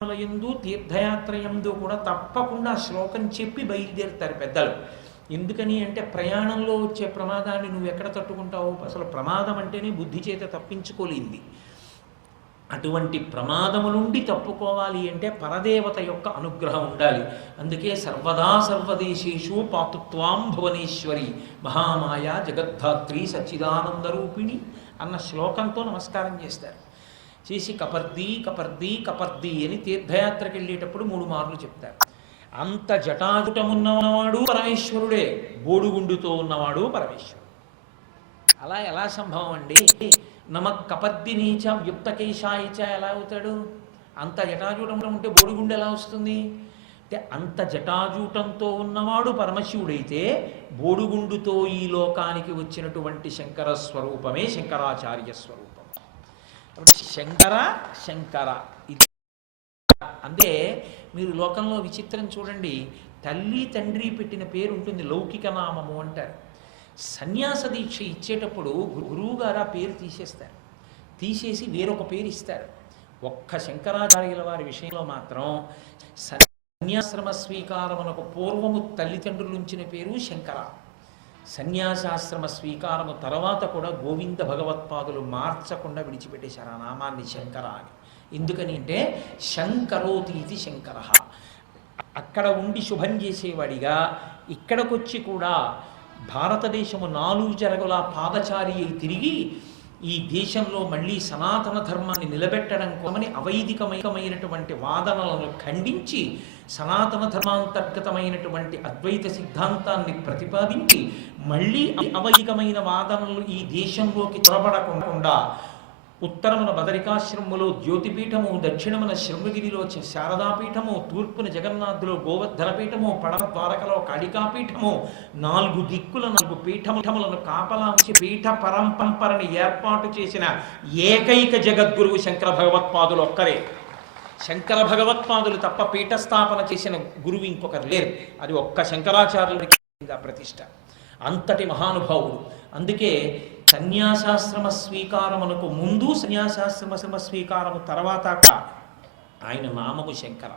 యందు తీర్థయాత్ర యందు కూడా తప్పకుండా శ్లోకం చెప్పి బయలుదేరుతారు పెద్దలు. ఎందుకని అంటే ప్రయాణంలో వచ్చే ప్రమాదాన్ని నువ్వు ఎక్కడ తట్టుకుంటావు? అసలు ప్రమాదం అంటేనే బుద్ధి చేత తప్పించుకోలేంది. అటువంటి ప్రమాదము నుండి తప్పుకోవాలి అంటే పరదేవత యొక్క అనుగ్రహం ఉండాలి. అందుకే సర్వదా సర్వదేశేషు పాతుత్వాం భువనేశ్వరి మహామాయ జగద్ధాత్రి సచ్చిదానందరూపిణి అన్న శ్లోకంతో నమస్కారం చేస్తారు. చేసి కపర్ది కపర్ది కపర్ది అని తీర్థయాత్రకి వెళ్ళేటప్పుడు 3 మార్లు చెప్తారు. అంత జటాజుటమున్నవాడు పరమేశ్వరుడే, బోడుగుండుతో ఉన్నవాడు పరమేశ్వరుడు. అలా ఎలా సంభవం అండి? నమక్ కపర్ది నీచ యుక్తకేశాయిచ ఎలా అవుతాడు? అంత జటాజూటం ఉంటే బోడిగుండు ఎలా వస్తుంది అంటే అంత జటాజూటంతో ఉన్నవాడు పరమశివుడైతే బోడుగుండుతో ఈ లోకానికి వచ్చినటువంటి శంకర స్వరూపమే శంకరాచార్య స్వరూపం. శంకర శంకర ఇది. అంటే మీరు లోకంలో విచిత్రం చూడండి, తల్లి తండ్రి పెట్టిన పేరు ఉంటుంది, లౌకిక నామము అంటారు. సన్యాస దీక్ష ఇచ్చేటప్పుడు గురువుగారు ఆ పేరు తీసేస్తారు, తీసేసి వేరొక పేరు ఇస్తారు. ఒక్క శంకరాచార్యుల వారి విషయంలో మాత్రం సన్యాశ్రమ స్వీకారమునకు పూర్వము తల్లిదండ్రులు ఉంచిన పేరు శంకర, సన్యాసాశ్రమ స్వీకారము తర్వాత కూడా గోవింద భగవత్పాదులు మార్చకుండా విడిచిపెట్టేశారు ఆ నామాన్ని శంకర అని. ఎందుకని అంటే శంకరోతి ఇది శంకర. అక్కడ ఉండి శుభం చేసేవాడిగా ఇక్కడికొచ్చి కూడా భారతదేశము 4 జరగుల పాదచారి అయి తిరిగి ఈ దేశంలో మళ్ళీ సనాతన ధర్మాన్ని నిలబెట్టడం కోసమని అవైదికమైనటువంటి వాదనలను ఖండించి సనాతన ధర్మాంతర్గతమైనటువంటి అద్వైత సిద్ధాంతాన్ని ప్రతిపాదించి మళ్ళీ అవైదికమైన వాదనలు ఈ దేశంలోకి చొరబడకుండా ఉత్తరమున బదరికాశ్రమములో జ్యోతిపీఠము, దక్షిణమున శృంగగిరిలో శారదాపీఠము, తూర్పున జగన్నాథులో గోవర్ధనపీఠము, పడమ ద్వారకలో కాళికాపీఠము, 4 దిక్కుల 4 పీఠములను కాపలా ఉంచి పీఠ పరంపరని ఏర్పాటు చేసిన ఏకైక జగద్గురువు శంకర భగవత్పాదులు ఒక్కరే. శంకర భగవత్పాదులు తప్ప పీఠస్థాపన చేసిన గురువు ఇంకొకరు లేరు. అది ఒక్క శంకరాచార్యుడికి ప్రతిష్ట. అంతటి మహానుభావుడు. అందుకే సన్యాసాశ్రమ స్వీకారమునకు ముందు, సన్యాసాశ్రమ స్వీకారము తర్వాత ఆయన నామము శంకర.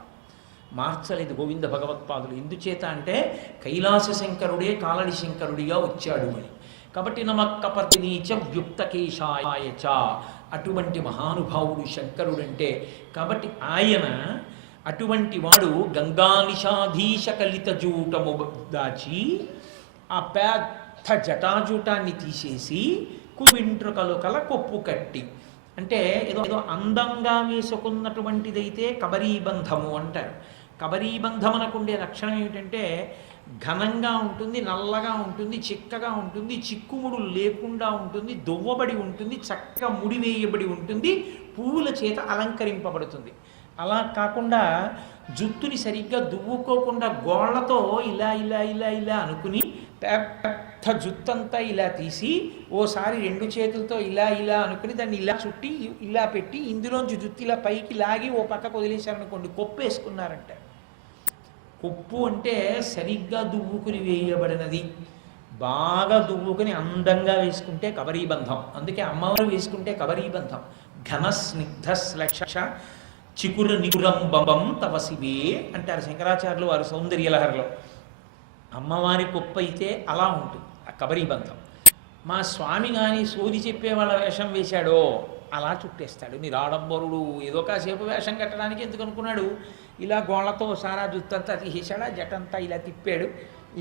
మార్చలేదు గోవింద భగవత్పాదులు. ఎందుచేత అంటే కైలాస శంకరుడే కాలడి శంకరుడిగా వచ్చాడు అని. కాబట్టి నమక్కపర్ది నీచ వ్యుక్తకేశాయచ అటువంటి మహానుభావుడు శంకరుడంటే. కాబట్టి ఆయన అటువంటి వాడు గంగానిషాధీశ కలిత జూటము దాచి ఆ పెద్ద జటాజూటాన్ని తీసేసి కువింట్రుకలు కల కొప్పు కట్టి, అంటే ఏదో అందంగా వేసుకున్నటువంటిదైతే కబరీబంధము అంటారు. కబరీబంధమునకుండే లక్షణం ఏమిటంటే ఘనంగా ఉంటుంది, నల్లగా ఉంటుంది, చిక్కగా ఉంటుంది, చిక్కుముడు లేకుండా ఉంటుంది, దువ్వబడి ఉంటుంది, చక్కగా ముడివేయబడి ఉంటుంది, పువ్వుల చేత అలంకరింపబడుతుంది. అలా కాకుండా జుత్తుని సరిగ్గా దువ్వుకోకుండా గోళ్లతో ఇలా ఇలా ఇలా ఇలా అనుకుని పెద్ద జుత్తంతా ఇలా తీసి ఓసారి 2 చేతులతో ఇలా ఇలా అనుకుని దాన్ని ఇలా చుట్టి ఇలా పెట్టి ఇందులోంచి జుత్తు ఇలా పైకి లాగి ఓ పక్కకు వదిలేశారనుకోండి, కొప్పు వేసుకున్నారంట. కొప్పు అంటే సరిగ్గా దువ్వుకుని వేయబడినది. బాగా దువ్వుకుని అందంగా వేసుకుంటే కబరీబంధం. అందుకే అమ్మవారు వేసుకుంటే కబరీబంధం. ఘన స్నిగ్ధ శ్లక్ష చికుర నికురంబం తవ శివే అంటారు శంకరాచార్యులు వారు సౌందర్యలహరిలో. అమ్మవారి కొప్పు అయితే అలా ఉంటుంది ఆ కబరీబంధం. మా స్వామి కానీ సోది చెప్పే వాళ్ళ వేషం వేశాడో అలా చుట్టేస్తాడు. నిరాడంబరుడు. ఏదో కాసేపు వేషం కట్టడానికి ఎందుకు అనుకున్నాడు, ఇలా గోళ్లతో సారా జుత్తంతా తీసేశాడు, ఆ జటంతా ఇలా తిప్పాడు,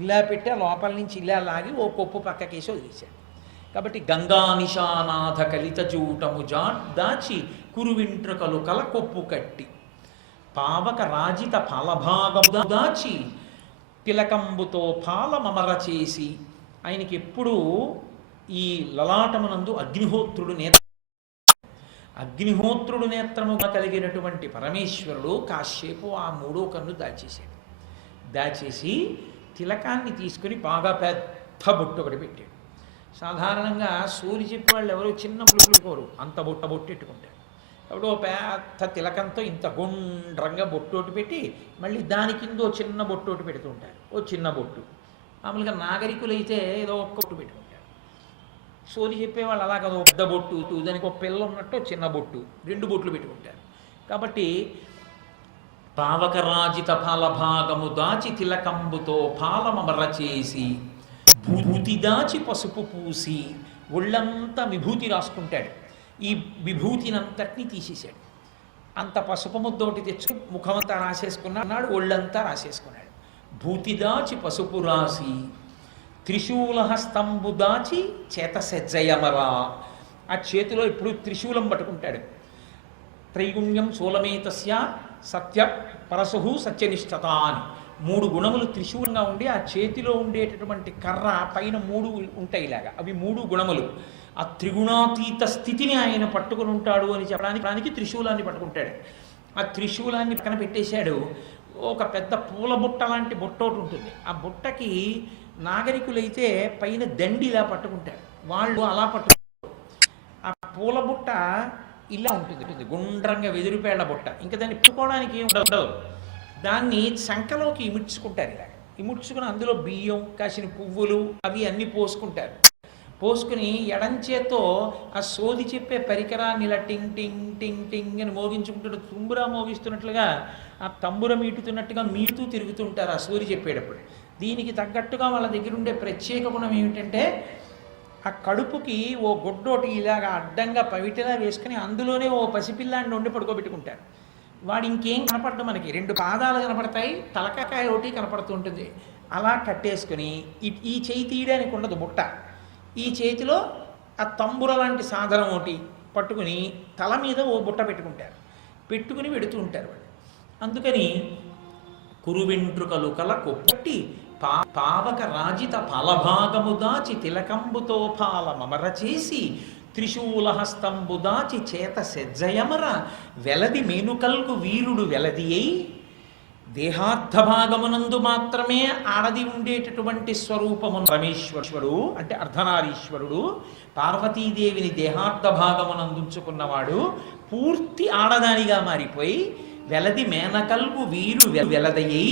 ఇలా పెట్టి లోపల నుంచి ఇలా లాగి ఓ కొప్పు పక్కకేసి వదిలేశాడు. కాబట్టి గంగానిషానాథ కలిత జూటము దాచి కురువింట్రుకలు కల కొప్పు కట్టి పావక రాజిత ఫలభాగము దాచి తిలకంబుతో పాలమమర చేసి. ఆయనకి ఎప్పుడూ ఈ లలాటమునందు అగ్నిహోత్రుడు నేత్రముగా కలిగినటువంటి పరమేశ్వరుడు కాసేపు ఆ 3వ కన్ను దాచేశాడు. దాచేసి తిలకాన్ని తీసుకుని బాగా పెద్ద బొట్టు ఒకటి పెట్టాడు. సాధారణంగా సూర్య చెప్పే వాళ్ళు ఎవరో చిన్న బొట్టుకోరు, అంత బొట్టెట్టుకుంటారు. అప్పుడు పెద్ద తిలకంతో ఇంత గుండ్రంగా బొట్టోటి పెట్టి మళ్ళీ దాని కింద ఓ చిన్న బొట్టోటి పెడుతూ ఉంటారు. ఓ చిన్న బొట్టు. మామూలుగా నాగరికులైతే ఏదో ఒక్క బొట్టు పెట్టుకుంటారు. సోది చెప్పేవాళ్ళు అలా కదా, పెద్ద బొట్టు, దానికి ఒక పిల్ల ఉన్నట్టు చిన్న బొట్టు, 2 బొట్లు పెట్టుకుంటారు. కాబట్టి పావకరాజిత ఫలభాగము దాచి తిలకంబుతో పాలమరచేసి భూతి దాచి పసుపు పూసి ఒళ్ళంతా విభూతి రాసుకుంటాడు. ఈ విభూతినంతటినీ తీసేశాడు. అంత పసుపు ముద్దోటి తెచ్చు ముఖమంతా రాసేసుకున్నాడు, ఒళ్ళంతా రాసేసుకున్నాడు. భూతి దాచి పసుపు రాసి త్రిశూలహస్తంబు దాచి చేత సెజ్జయమరా, ఆ చేతిలో ఇప్పుడు త్రిశూలం పట్టుకుంటాడు. త్రైగుణ్యం శూలమేతస్య సత్య పరశు సత్యనిష్టత అని 3 గుణములు త్రిశూలంగా ఉండి ఆ చేతిలో ఉండేటటువంటి కర్ర పైన 3 ఉంటాయి ఇలాగా, అవి 3 గుణములు. ఆ త్రిగుణాతీత స్థితిని ఆయన పట్టుకుని ఉంటాడు అని చెప్పడానికి త్రిశూలాన్ని పట్టుకుంటాడు. ఆ త్రిశూలాన్ని పక్కన పెట్టేశాడు. ఒక పెద్ద పూల బుట్ట లాంటి బుట్ట ఒకటి ఉంటుంది. ఆ బుట్టకి నాగరికులైతే పైన దండిలా పట్టుకుంటాడు, వాళ్ళు అలా పట్టుకుంటారు. ఆ పూల బుట్ట ఇలా ఉంటుంది, గుండ్రంగా వెదురుపేళ్ల బుట్ట. ఇంకా దాన్ని పెట్టుకోవడానికి ఏమి ఉండదు. దాన్ని శంఖలోకి ఇముడ్చుకుంటారు. ఇలా ఇముడ్చుకుని అందులో బియ్యం, కాసిన పువ్వులు అవి అన్నీ పోసుకుంటారు. పోసుకుని ఎడంచేతో ఆ సోది చెప్పే పరికరాన్ని ఇలా టింగ్ టింగ్ టింగ్ టింగ్ అని మోగించుకుంటాడు. తుంబురా మోగిస్తున్నట్లుగా, ఆ తంబుర మీటుతున్నట్టుగా మీటుతూ తిరుగుతుంటారు ఆ సోది చెప్పేటప్పుడు. దీనికి తగ్గట్టుగా వాళ్ళ దగ్గర ఉండే ప్రత్యేక గుణం ఏమిటంటే, ఆ కడుపుకి ఓ గుడ్డోటి ఇలాగా అడ్డంగా పవిటలా వేసుకుని అందులోనే ఓ పసిపిల్లాన్ని వండి పడుకోబెట్టుకుంటారు. వాడు ఇంకేం కనపడదు, మనకి 2 పాదాలు కనపడతాయి, తలకాయ ఒకటి కనపడుతూ ఉంటుంది. అలా కట్టేసుకుని ఈ చేయి తీయడానికి ఉండదు బుట్ట, ఈ చేతిలో ఆ తంబుర లాంటి సాధనం ఒకటి పట్టుకుని తల మీద ఓ బుట్ట పెట్టుకుంటారు, పెట్టుకుని వెడుతూ ఉంటారు వాళ్ళు. అందుకని కురువెంట్రుకలు కల కొప్పట్టి పావక రాజిత ఫలభాగము దాచి తిలకంబుతో పాలమర చేసి త్రిశూలహస్తంబు దాచి చేత సెజ్జయమర వెలది మేనుకల్గు వీరుడు వెలది అయి. దేహార్థభాగమునందు మాత్రమే ఆడది ఉండేటటువంటి స్వరూపము పరమేశ్వరుడు అంటే అర్ధనారీశ్వరుడు. పార్వతీదేవిని దేహార్థభాగమునందుంచుకున్నవాడు పూర్తి ఆడదానిగా మారిపోయి వెలది మేనకల్గు వీరు వెలదయ్యి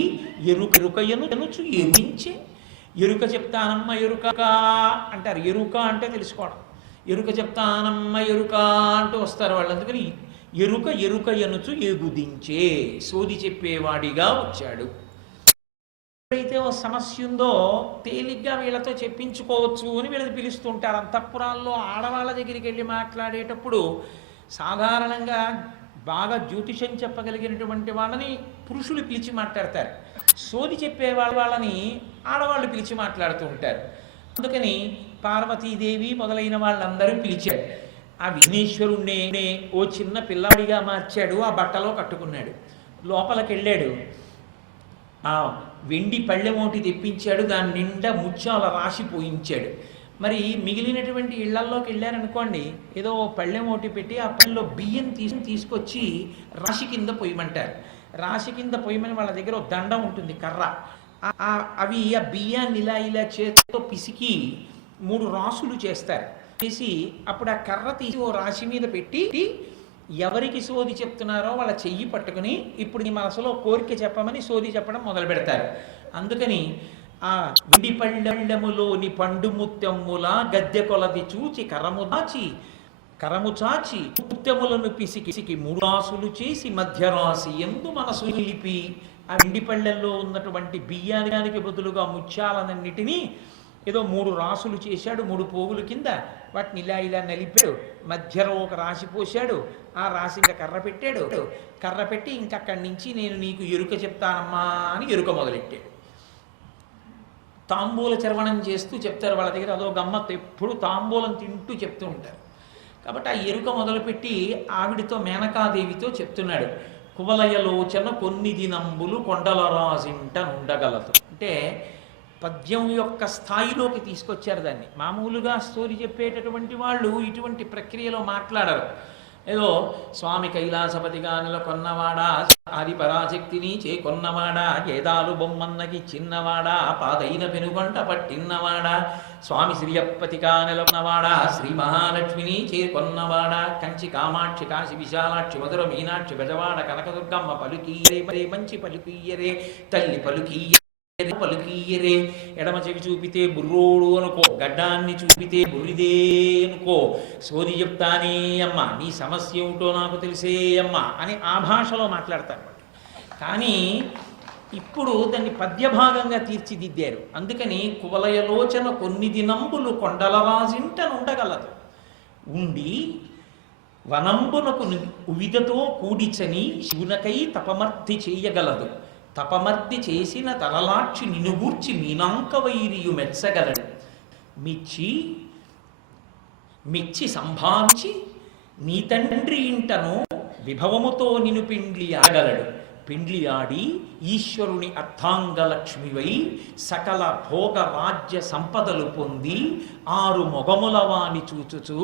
ఎరుకయనుచు ఎరుంచే. ఎరుక చెప్తానమ్మ ఎరుక అంటారు. ఎరుక అంటే తెలుసుకోవడం. ఎరుక చెప్తానమ్మ ఎరుక అంటూ వస్తారు వాళ్ళు. అందుకని ఎరుక ఎనుచు ఎగుదించే సోది చెప్పేవాడిగా వచ్చాడు. ఎప్పుడైతే ఓ సమస్య ఉందో తేలిగ్గా వీళ్ళతో చెప్పించుకోవచ్చు అని వీళ్ళని పిలుస్తుంటారు. అంతఃపురాల్లో ఆడవాళ్ళ దగ్గరికి వెళ్ళి మాట్లాడేటప్పుడు సాధారణంగా బాగా జ్యోతిషం చెప్పగలిగినటువంటి వాళ్ళని పురుషులు పిలిచి మాట్లాడతారు. సోది చెప్పే వాళ్ళని ఆడవాళ్ళు పిలిచి మాట్లాడుతూ ఉంటారు. అందుకని పార్వతీదేవి మొదలైన వాళ్ళందరూ పిలిచారు. ఆ విఘ్నేశ్వరుణ్ణి ఓ చిన్న పిల్లాడిగా మార్చాడు, ఆ బట్టలో కట్టుకున్నాడు. లోపలికి వెళ్ళాడు, ఆ వెండి పళ్ళెమోటి తెప్పించాడు, దాని నిండా ముత్యాల రాశి పోయించాడు. మరి మిగిలినటువంటి ఇళ్లల్లోకి వెళ్ళారనుకోండి, ఏదో పళ్ళెమోటి పెట్టి ఆ పళ్ళెలో బియ్యం తీసుకొచ్చి రాశి కింద పొయ్యమంటారు. రాశి కింద పొయ్యమని వాళ్ళ దగ్గర ఒక దండం ఉంటుంది, కర్ర. అవి ఆ బియ్యాన్ని ఇలా చేతితో పిసికి 3 రాసులు చేస్తారు. చేసి అప్పుడు ఆ కర్ర తీసి ఓ రాశి మీద పెట్టి ఎవరికి సోది చెప్తున్నారో వాళ్ళ చెయ్యి పట్టుకుని ఇప్పుడు నీ మనసులో కోరిక చెప్పమని సోది చెప్పడం మొదలు పెడతారు. అందుకని ఆ విడి పళ్ళెములోని పండు ముత్యముల గద్దె కొలది చూచి కరము చాచి ముత్యములను పిసికి 3 రాసులు చేసి మధ్య రాసి ఎందు మనసు నిలిపి ఆ వెండి పళ్ళెల్లో ఉన్నటువంటి బియ్యానికి బదులుగా ముత్యాలన్నిటినీ ఏదో 3 రాసులు చేశాడు. 3 పోగుల కింద వాటిని ఇలా నలిపాడు. మధ్యలో ఒక రాశి పోశాడు. ఆ రాశి ఇంకా కర్ర పెట్టాడు. కర్ర పెట్టి ఇంకక్కడి నుంచి నేను నీకు ఎరుక చెప్తానమ్మా అని ఎరుక మొదలెట్టాడు. తాంబూల చర్వణం చేస్తూ చెప్తారు వాళ్ళ దగ్గర. అదో గమ్మత్తు, ఎప్పుడు తాంబూలం తింటూ చెప్తూ ఉంటారు. కాబట్టి ఆ ఎరుక మొదలుపెట్టి ఆవిడితో మేనకాదేవితో చెప్తున్నాడు. కువలయలోచన కొన్ని దినంబులు కొండల రాజింట నుండగలదు అంటే పద్యం యొక్క స్థాయిలోకి తీసుకొచ్చారు దాన్ని. మామూలుగా స్టోరీ చెప్పేటటువంటి వాళ్ళు ఇటువంటి ప్రక్రియలో మాట్లాడరు. ఏదో స్వామి కైలాసపతిగా నెలకొన్నవాడా, ఆది పరాశక్తిని చేకొన్నవాడా, గేదాలు బొమ్మన్నకి చిన్నవాడా, పాదైన పెనుగొంట పట్టిన్నవాడా, స్వామి శ్రీయప్పతిగా నెలకొన్నవాడా, శ్రీ మహాలక్ష్మిని చేకొన్నవాడా, కంచి కామాక్షి కాశీ విశాలాక్షి మధుర మీనాక్షి బెజవాడ కనకదుర్గమ్మ పలుకీయరే మంచి పలుకీయరే తల్లి పలుకీయరే. ఎడమ చెవి చూపితే బుర్రోడు అనుకో, గడ్డాన్ని చూపితే బుర్రిదే అనుకో, సోది చెప్తానే అమ్మా, నీ సమస్య ఏమిటో నాకు తెలిసే అమ్మా అని ఆ భాషలో మాట్లాడతారు. కానీ ఇప్పుడు దాన్ని పద్యభాగంగా తీర్చిదిద్దారు. అందుకని కువలయలోచన కొన్ని దినంబులు కొండలరాజింట నుండగలదు ఉండి వనంబునకు ఉవిదతో కూడిచని శివునకై తపమర్ది చేయగలదు. తపమర్ది చేసిన తలలాక్షి నినుగూర్చి మీనాంక వైరియు మెచ్చగలడు. మిచ్చి సంభావించి నీ తండ్రి ఇంటను విభవముతో నిను పిండ్లి ఆడగలడు. పిండ్లి ఆడి ఈశ్వరుని అర్థాంగలక్ష్మివై సకల భోగ రాజ్య సంపదలు పొంది ఆరు మొగముల వాని చూచుచు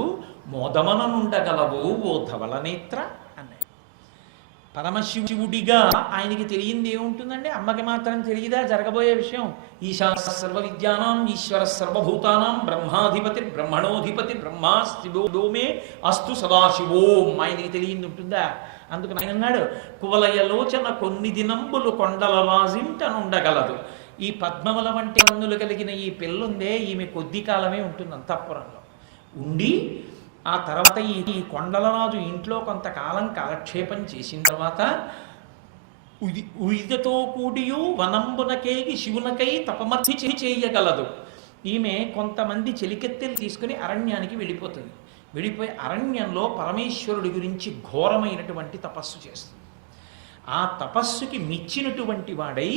మోదమననుండగలవు ఓ ధవలనేత్ర అన్నాడు. పరమశివుడిగా ఆయనకి తెలియంది ఏముంటుందండి? అమ్మకి మాత్రం తెలియదా జరగబోయే విషయం? ఈశాన సర్వ విద్యానాం ఈశ్వర సర్వభూతానాం బ్రహ్మాధిపతి బ్రహ్మణోధిపతి బ్రహ్మా శివోమే అస్తు సదాశివోం. ఆయనకి తెలియంది ఉంటుందా? అందుకు ఆయన అన్నాడు, కువలయలోచన కొన్ని దినంబులు కొండల రాజింటనుండగలదు. ఈ పద్మముల వంటి కన్నులు కలిగిన ఈ పిల్లుందే, ఈమె కొద్ది కాలమే ఉంటుంది అంతఃపురంలో ఉండి, ఆ తర్వాత ఈ కొండలరాజు ఇంట్లో కొంతకాలం కాలక్షేపం చేసిన తర్వాత ఉయిదతో కూడియు వనంబునకేగి శివునకై తపమర్చి చేయగలదు. ఈమె కొంతమంది చెలికెత్తెలు తీసుకుని అరణ్యానికి వెళ్ళిపోతుంది. వెళ్ళిపోయి అరణ్యంలో పరమేశ్వరుడి గురించి ఘోరమైనటువంటి తపస్సు చేస్తుంది. ఆ తపస్సుకి మెచ్చినటువంటి వాడై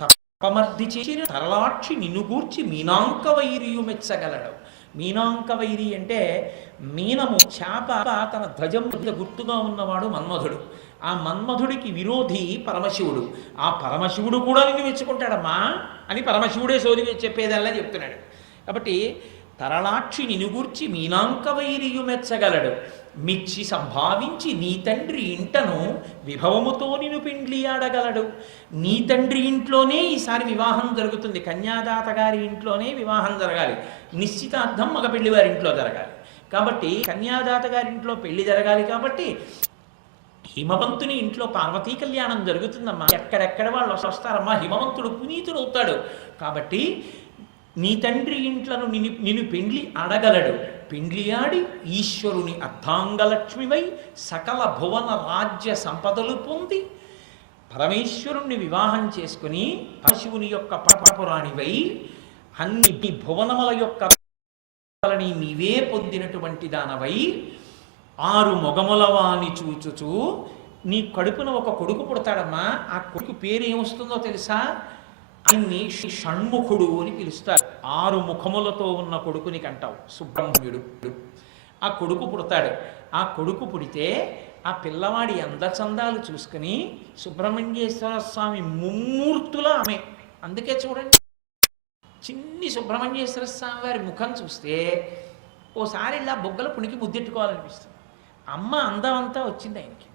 తపమర్ది చేసిన తరలాక్షి నినుగూర్చి మీనాంక వైరియు మెచ్చగలడు. మీనాంక వైరి అంటే మీనము చేప తన ధ్వజం మీద గుర్తుగా ఉన్నవాడు మన్మధుడు. ఆ మన్మధుడికి విరోధి పరమశివుడు. ఆ పరమశివుడు కూడా నిన్ను మెచ్చుకుంటాడమ్మా అని పరమశివుడే సోది చెప్పేదల్లా చెప్తున్నాడు. కాబట్టి తరళాక్షి నినుగూర్చి మీనాంక వైరియు మెచ్చగలడు. మిచ్చి సంభావించి నీ తండ్రి ఇంటను విభవముతో నిను పిండ్లి ఆడగలడు. నీ తండ్రి ఇంట్లోనే ఈసారి వివాహం జరుగుతుంది. కన్యాదాత గారి ఇంట్లోనే వివాహం జరగాలి. నిశ్చితార్థం మగ పెళ్లి వారి ఇంట్లో జరగాలి. కాబట్టి కన్యాదాత గారి ఇంట్లో పెళ్లి జరగాలి. కాబట్టి హిమవంతుని ఇంట్లో పార్వతీ కళ్యాణం జరుగుతుందమ్మా. ఎక్కడెక్కడ వాళ్ళు వస్తారమ్మా. హిమవంతుడు పునీతుడు అవుతాడు. కాబట్టి నీ తండ్రి ఇంట్లను నిన్ను పెండ్లి ఆడగలడు. పెండ్లి ఆడి ఈశ్వరుని అర్థాంగలక్ష్మివై సకల భువన రాజ్య సంపదలు పొంది పరమేశ్వరుణ్ణి వివాహం చేసుకుని పరశివుని యొక్క పరపురాణివై అన్ని భువనముల యొక్క నీవే పొందినటువంటి దానవై ఆరు మొగముల వాని చూచుచు నీ కడుపున ఒక కొడుకు పుడతాడమ్మా. ఆ కొడుకు పేరు ఏమొస్తుందో తెలుసా? ఆయన్ని షణ్ముఖుడు అని పిలుస్తారు. 6 ముఖములతో ఉన్న కొడుకుని కంటావు సుబ్రహ్మణ్యుడు. ఆ కొడుకు పుడతాడు. ఆ కొడుకు పుడితే ఆ పిల్లవాడి అందచందాలు చూసుకుని సుబ్రహ్మణ్యేశ్వర స్వామి ముమ్మూర్తుల ఆమె. అందుకే చూడండి, చిన్ని సుబ్రహ్మణ్యేశ్వర స్వామి వారి ముఖం చూస్తే ఓసారి ఇలా బొగ్గల పుణికి ముద్దెట్టుకోవాలనిపిస్తుంది. అమ్మ అందం అంతా వచ్చింది ఆయనకి.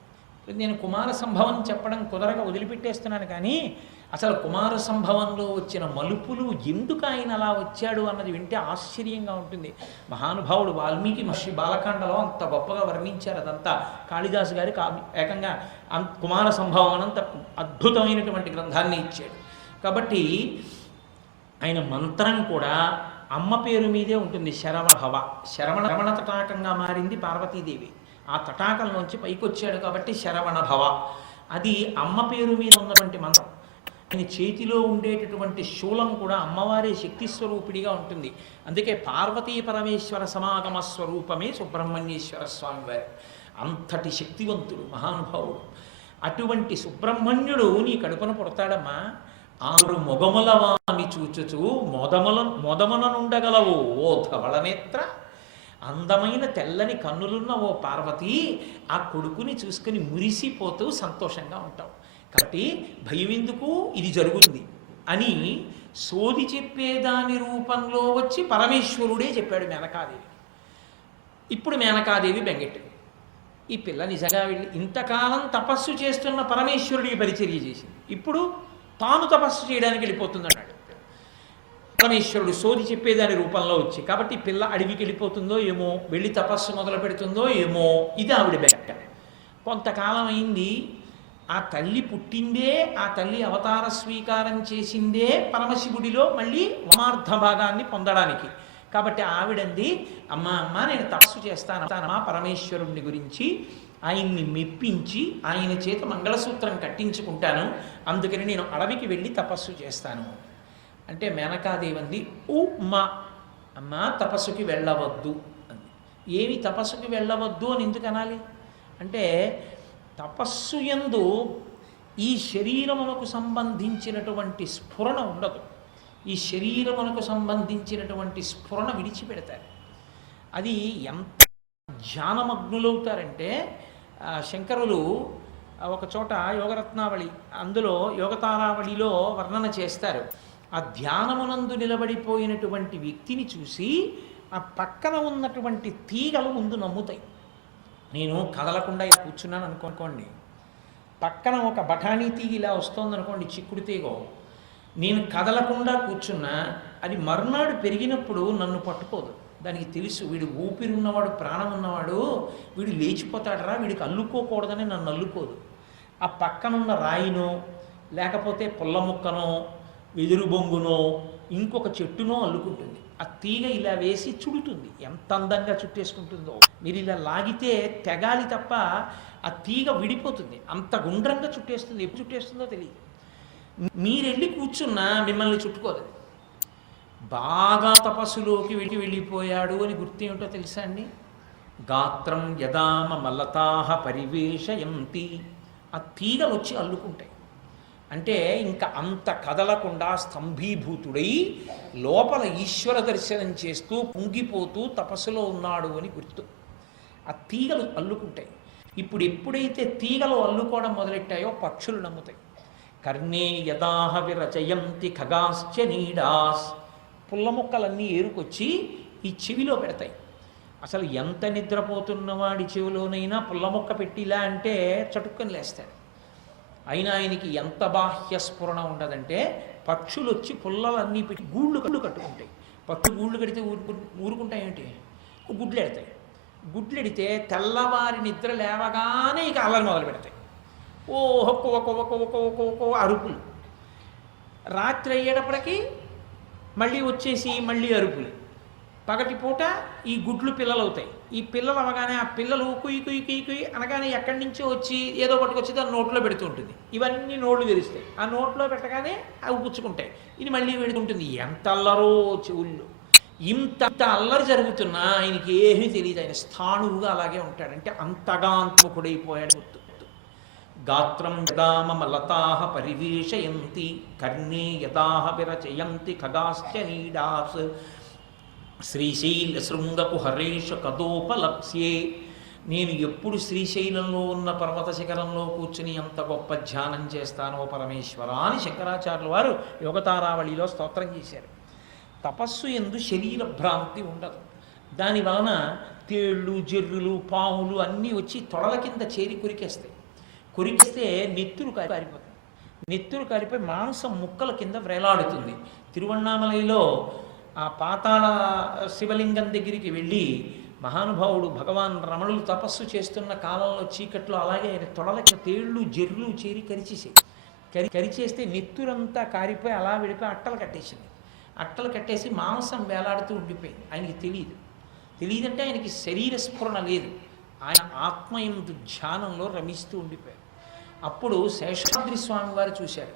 నేను కుమార సంభవం చెప్పడం కుదరక వదిలిపెట్టేస్తున్నాను. కానీ అసలు కుమార సంభవంలో వచ్చిన మలుపులు ఎందుకు ఆయన అలా వచ్చాడు అన్నది వింటే ఆశ్చర్యంగా ఉంటుంది. మహానుభావుడు వాల్మీకి మహర్షి బాలకాండలో అంత గొప్పగా వర్ణించారు. అదంతా కాళిదాసు గారికి ఏకంగా కుమార సంభవం అనంత అద్భుతమైనటువంటి గ్రంథాన్ని ఇచ్చాడు. కాబట్టి ఆయన మంత్రం కూడా అమ్మ పేరు మీదే ఉంటుంది. శరవణభవ. శరవణ తటాకంగా మారింది పార్వతీదేవి. ఆ తటాకంలోంచి పైకి వచ్చాడు కాబట్టి శరవణభవ. అది అమ్మ పేరు మీద ఉన్నటువంటి మంత్రం. ఆయన చేతిలో ఉండేటటువంటి శూలం కూడా అమ్మవారే శక్తి స్వరూపిడిగా ఉంటుంది. అందుకే పార్వతీ పరమేశ్వర సమాగమ స్వరూపమే సుబ్రహ్మణ్యేశ్వర స్వామి వారు. అంతటి శక్తివంతుడు మహానుభావుడు. అటువంటి సుబ్రహ్మణ్యుడు నీ కడుపున పుడతాడమ్మా. 6 మొగముల వాని చూచుచు మోదముననుండగలవు ఓ ధవళనేత్ర. అందమైన తెల్లని కన్నులున్న ఓ పార్వతి, ఆ కొడుకుని చూసుకుని మురిసిపోతూ సంతోషంగా ఉంటావు. కాబట్టి భయం ఎందుకు, ఇది జరుగుతుంది అని సోది చెప్పేదాని రూపంలో వచ్చి పరమేశ్వరుడే చెప్పాడు మేనకాదేవి. ఇప్పుడు మేనకాదేవి బెంగెట్టు. ఈ పిల్ల నిజంగా వెళ్ళి ఇంతకాలం తపస్సు చేస్తున్న పరమేశ్వరుడికి పరిచర్య చేసింది. ఇప్పుడు తాను తపస్సు చేయడానికి వెళ్ళిపోతుందన్నాడు పరమేశ్వరుడు సోది చెప్పేదాని రూపంలో వచ్చి. కాబట్టి పిల్ల అడవికి వెళ్ళిపోతుందో ఏమో, వెళ్ళి తపస్సు మొదలు పెడుతుందో ఏమో, ఇది ఆవిడ బెంగ. కొంతకాలం అయింది. ఆ తల్లి పుట్టిందే, ఆ తల్లి అవతార స్వీకారం చేసిందే పరమశివుడిలో మళ్ళీ వమార్థ భాగాన్ని పొందడానికి. కాబట్టి ఆవిడంది, అమ్మ నేను తపస్సు చేస్తానమ్మా పరమేశ్వరుణ్ణి గురించి ఆయన్ని మెప్పించి ఆయన చేత మంగళసూత్రం కట్టించుకుంటాను, అందుకని నేను అడవికి వెళ్ళి తపస్సు చేస్తాను అంటే మేనకాదేవి అంది, మా అమ్మ తపస్సుకి వెళ్ళవద్దు అంది. ఏమి తపస్సుకి వెళ్ళవద్దు అని ఎందుకు అనాలి అంటే, తపస్సు యందు ఈ శరీరమునకు సంబంధించినటువంటి స్ఫురణ ఉండదు. ఈ శరీరమునకు సంబంధించినటువంటి స్ఫురణ విడిచిపెడతారు. అది ఎంత ధ్యానమగ్నులవుతారంటే, శంకరులు ఒక చోట యోగరత్నావళి అందులో యోగతారావళిలో వర్ణన చేస్తారు. ఆ ధ్యానమునందు నిలబడిపోయినటువంటి వ్యక్తిని చూసి ఆ పక్కన ఉన్నటువంటి తీగలు ముందు నమ్ముతాయి. నేను కదలకుండా కూర్చున్నాను అనుకోండి, పక్కన ఒక బఠానీ తీగ ఇలా వస్తోందనుకోండి, చిక్కుడు తీగో, నేను కదలకుండా కూర్చున్నా అది మర్నాడు పెరిగినప్పుడు నన్ను పట్టుకోదు. దానికి తెలుసు, వీడు ఊపిరి ఉన్నవాడు, ప్రాణం ఉన్నవాడు, వీడు లేచిపోతాడరా, వీడికి అల్లుకోకూడదని నన్ను అల్లుకోదు. ఆ పక్కనున్న రాయినో లేకపోతే పుల్ల ముక్కనో వెదురు బొంగునో ఇంకొక చెట్టునో అల్లుకుంటుంది. ఆ తీగ ఇలా వేసి చుడుతుంది. ఎంత అందంగా చుట్టేసుకుంటుందో, మీరు ఇలా లాగితే తెగాలి తప్ప ఆ తీగ విడిపోతుంది. అంత గుండ్రంగా చుట్టేస్తుంది. ఎప్పుడు చుట్టేస్తుందో తెలియదు. మీరెళ్ళి కూర్చున్నా మిమ్మల్ని చుట్టుకోదు. బాగా తపస్సులోకి వెళ్ళిపోయాడు అని గుర్తేమిటో తెలుసా అండి? గాత్రం యదామ మలతాహ పరివేషయంతి. ఆ తీగలు వచ్చి అల్లుకుంటాయి. అంటే ఇంకా అంత కదలకుండా స్తంభీభూతుడై లోపల ఈశ్వర దర్శనం చేస్తూ పొంగిపోతూ తపస్సులో ఉన్నాడు అని గుర్తు. ఆ తీగలు అల్లుకుంటాయి. ఇప్పుడు ఎప్పుడైతే తీగలు అల్లుకోవడం మొదలెట్టాయో పక్షులు నమ్ముతాయి. కర్ణే యదాహ విరచయంతి ఖగాశ్చ నీడాస్. పుల్ల మొక్కలన్నీ ఏరుకొచ్చి ఈ చెవిలో పెడతాయి. అసలు ఎంత నిద్రపోతున్నవాడి చెవిలోనైనా పుల్ల మొక్క పెట్టిలా అంటే చటుక్కని లేస్తాడు. అయినా ఆయనకి ఎంత బాహ్య స్ఫురణ ఉండదంటే, పక్షులు వచ్చి పుల్లలన్నీ పెట్టి గూళ్ళు కట్టుకుంటాయి. పక్షులు గూళ్ళు కడితే ఊరుకుంటాయేంటి? గుడ్లు ఎడతాయి. గుడ్లు ఎడితే తెల్లవారి నిద్ర లేవగానే ఇక అల్లరి మొదలు పెడతాయి. ఓ ఒక్కో అరుపులు. రాత్రి అయ్యేటప్పటికీ మళ్ళీ వచ్చేసి మళ్ళీ అరుపులు. పగటిపూట ఈ గుడ్లు పిల్లలు అవుతాయి. ఈ పిల్లలు అవగానే ఆ పిల్లలు కుయ్యి కుయ్యి కుయ్యి కుయ్యి అనగానే ఎక్కడి నుంచో వచ్చి ఏదో పట్టుకొచ్చి దాన్ని నోట్లో పెడుతూ ఉంటుంది. ఇవన్నీ నోళ్ళు తెరుస్తాయి. ఆ నోట్లో పెట్టగానే అవి పుచ్చుకుంటాయి. ఇది మళ్ళీ పెడుతుంటుంది. ఎంత అల్లరో చెవుల్లో. ఇంత అల్లరి జరుగుతున్నా ఆయనకి ఏమీ తెలియదు. ఆయన స్థాణువుగా అలాగే ఉంటాడు. అంటే అంతగా అంతముఖుడైపోయాడు. గాత్రం యదామ మలతాహ పరివేషయంతి కర్ణే యదాహ విరచయంతి ఖగాశ్చ నీడాస్ శ్రీశైల శృంగకు హరేష కదోపలప్స్యే. నేను ఎప్పుడు శ్రీశైలంలో ఉన్న పర్వత శిఖరంలో కూర్చుని అంత గొప్ప ధ్యానం చేస్తానో పరమేశ్వర అని శంకరాచార్యుల వారు యోగతారావళిలో స్తోత్రం చేశారు. తపస్సు యందు శరీర భ్రాంతి ఉండదు. దానివలన తేళ్ళు, జర్రులు, పాములు అన్నీ వచ్చి తొడల కింద చేరి కొరికేస్తాయి. కొరికిస్తే నెత్తురు కారిపోతుంది. నెత్తురు కారిపోయి మాంసం ముక్కల కింద వ్రేలాడుతుంది. తిరువణ్ణామలైలో ఆ పాతాళ శివలింగం దగ్గరికి వెళ్ళి మహానుభావుడు భగవాన్ రమణులు తపస్సు చేస్తున్న కాలంలో చీకట్లో అలాగే ఆయన తొడలకి తేళ్ళు, జర్రులు చేరి కరిచేస్తే నెత్తురంతా కారిపోయి అలా వెళ్ళిపోయి అట్టలు కట్టేసింది. అట్టలు కట్టేసి మాంసం వేలాడుతూ ఉండిపోయింది. ఆయనకి తెలియదంటే ఆయనకి శరీర స్ఫురణ లేదు. ఆయన ఆత్మయందు ధ్యానంలో రమిస్తూ ఉండిపోయారు. అప్పుడు శేషాద్రి స్వామి వారు చూశారు.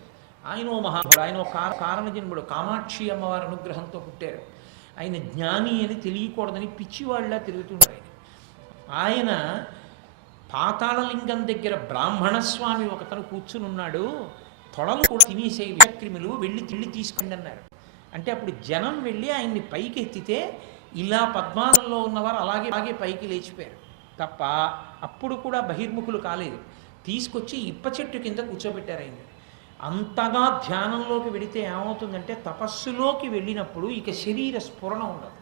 ఆయన ఓ మహానుభావుడు, ఆయన ఒక కారణజన్ముడు, కామాక్షి అమ్మవారి అనుగ్రహంతో పుట్టారు. ఆయన జ్ఞాని అని తెలియకూడదని పిచ్చివాళ్ళ తిరుగుతుంటారు. ఆయన పాతాళలింగం దగ్గర బ్రాహ్మణస్వామి ఒకతను కూర్చుని ఉన్నాడు. తొడలు కూడా తినేసే విషక్రిములు, వెళ్ళి తీసుకుండి అన్నారు. అంటే అప్పుడు జనం వెళ్ళి ఆయన్ని పైకి ఎత్తితే ఇలా పద్మాలలో ఉన్నవారు అలాగే పైకి లేచిపోయారు తప్ప అప్పుడు కూడా బహిర్ముఖులు కాలేదు. తీసుకొచ్చి ఇప్ప చెట్టు కింద కూర్చోబెట్టారు ఆయన. అంతగా ధ్యానంలోకి వెళితే ఏమవుతుందంటే, తపస్సులోకి వెళ్ళినప్పుడు ఇక శరీర స్ఫురణ ఉండదు.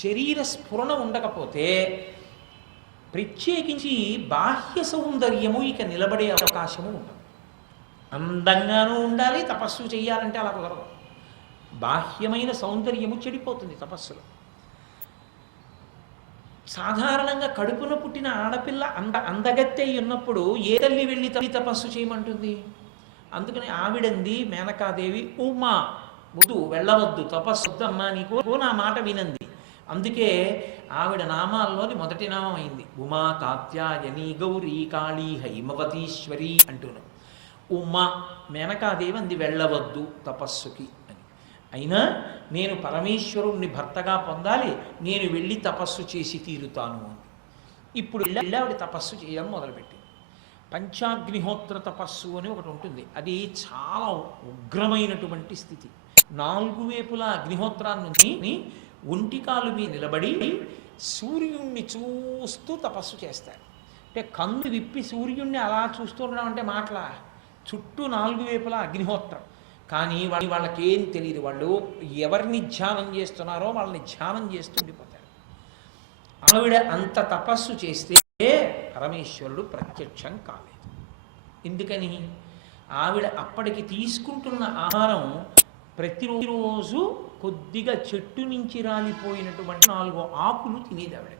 శరీర స్ఫురణ ఉండకపోతే ప్రత్యేకించి బాహ్య సౌందర్యము ఇక నిలబడే అవకాశము ఉండదు. అందంగానూ ఉండాలి, తపస్సు చేయాలంటే అలా కుదరదు. బాహ్యమైన సౌందర్యము చెడిపోతుంది తపస్సులో. సాధారణంగా కడుపున పుట్టిన ఆడపిల్ల అందగత్తె ఉన్నప్పుడు ఏ తల్లి వెళ్ళి తపస్సు చేయమంటుంది? అందుకని ఆవిడంది మేనకాదేవి, ఉమా వద్దు, వెళ్ళవద్దు, తపస్సు వద్దమ్మా, నీకు నా మాట వినంది. అందుకే ఆవిడ నామాల్లోని మొదటి నామం అయింది ఉమా కాత్యాయని గౌరీ కాళీ హైమవతీశ్వరి అంటూను. ఉమ మేనకాదేవి అంది వెళ్ళవద్దు తపస్సుకి అని. అయినా నేను పరమేశ్వరుణ్ణి భర్తగా పొందాలి, నేను వెళ్ళి తపస్సు చేసి తీరుతాను అని. ఇప్పుడు వెళ్ళి ఆవిడ తపస్సు చేయడం మొదలుపెట్టింది. పంచాగ్నిహోత్ర తపస్సు అని ఒకటి ఉంటుంది. అది చాలా ఉగ్రమైనటువంటి స్థితి. 4 వైపులా అగ్నిహోత్రాన్ని ఒంటికాలు మీద నిలబడి సూర్యుణ్ణి చూస్తూ తపస్సు చేస్తారు. అంటే కన్ను విప్పి సూర్యుణ్ణి అలా చూస్తూ ఉండడం అంటే మాటల, చుట్టూ 4 వైపులా అగ్నిహోత్రం. కానీ వాళ్ళకేం తెలియదు, వాళ్ళు ఎవరిని ధ్యానం చేస్తున్నారో వాళ్ళని ధ్యానం చేస్తూ ఉండిపోతారు. ఆవిడ అంత తపస్సు చేస్తే పరమేశ్వరుడు ప్రత్యక్షం కాలేదు. ఎందుకని? ఆవిడ అప్పటికి తీసుకుంటున్న ఆహారం ప్రతిరోజు కొద్దిగా చెట్టు నుంచి రాలిపోయినటువంటి 4 ఆకులు తినేది ఆవిడ.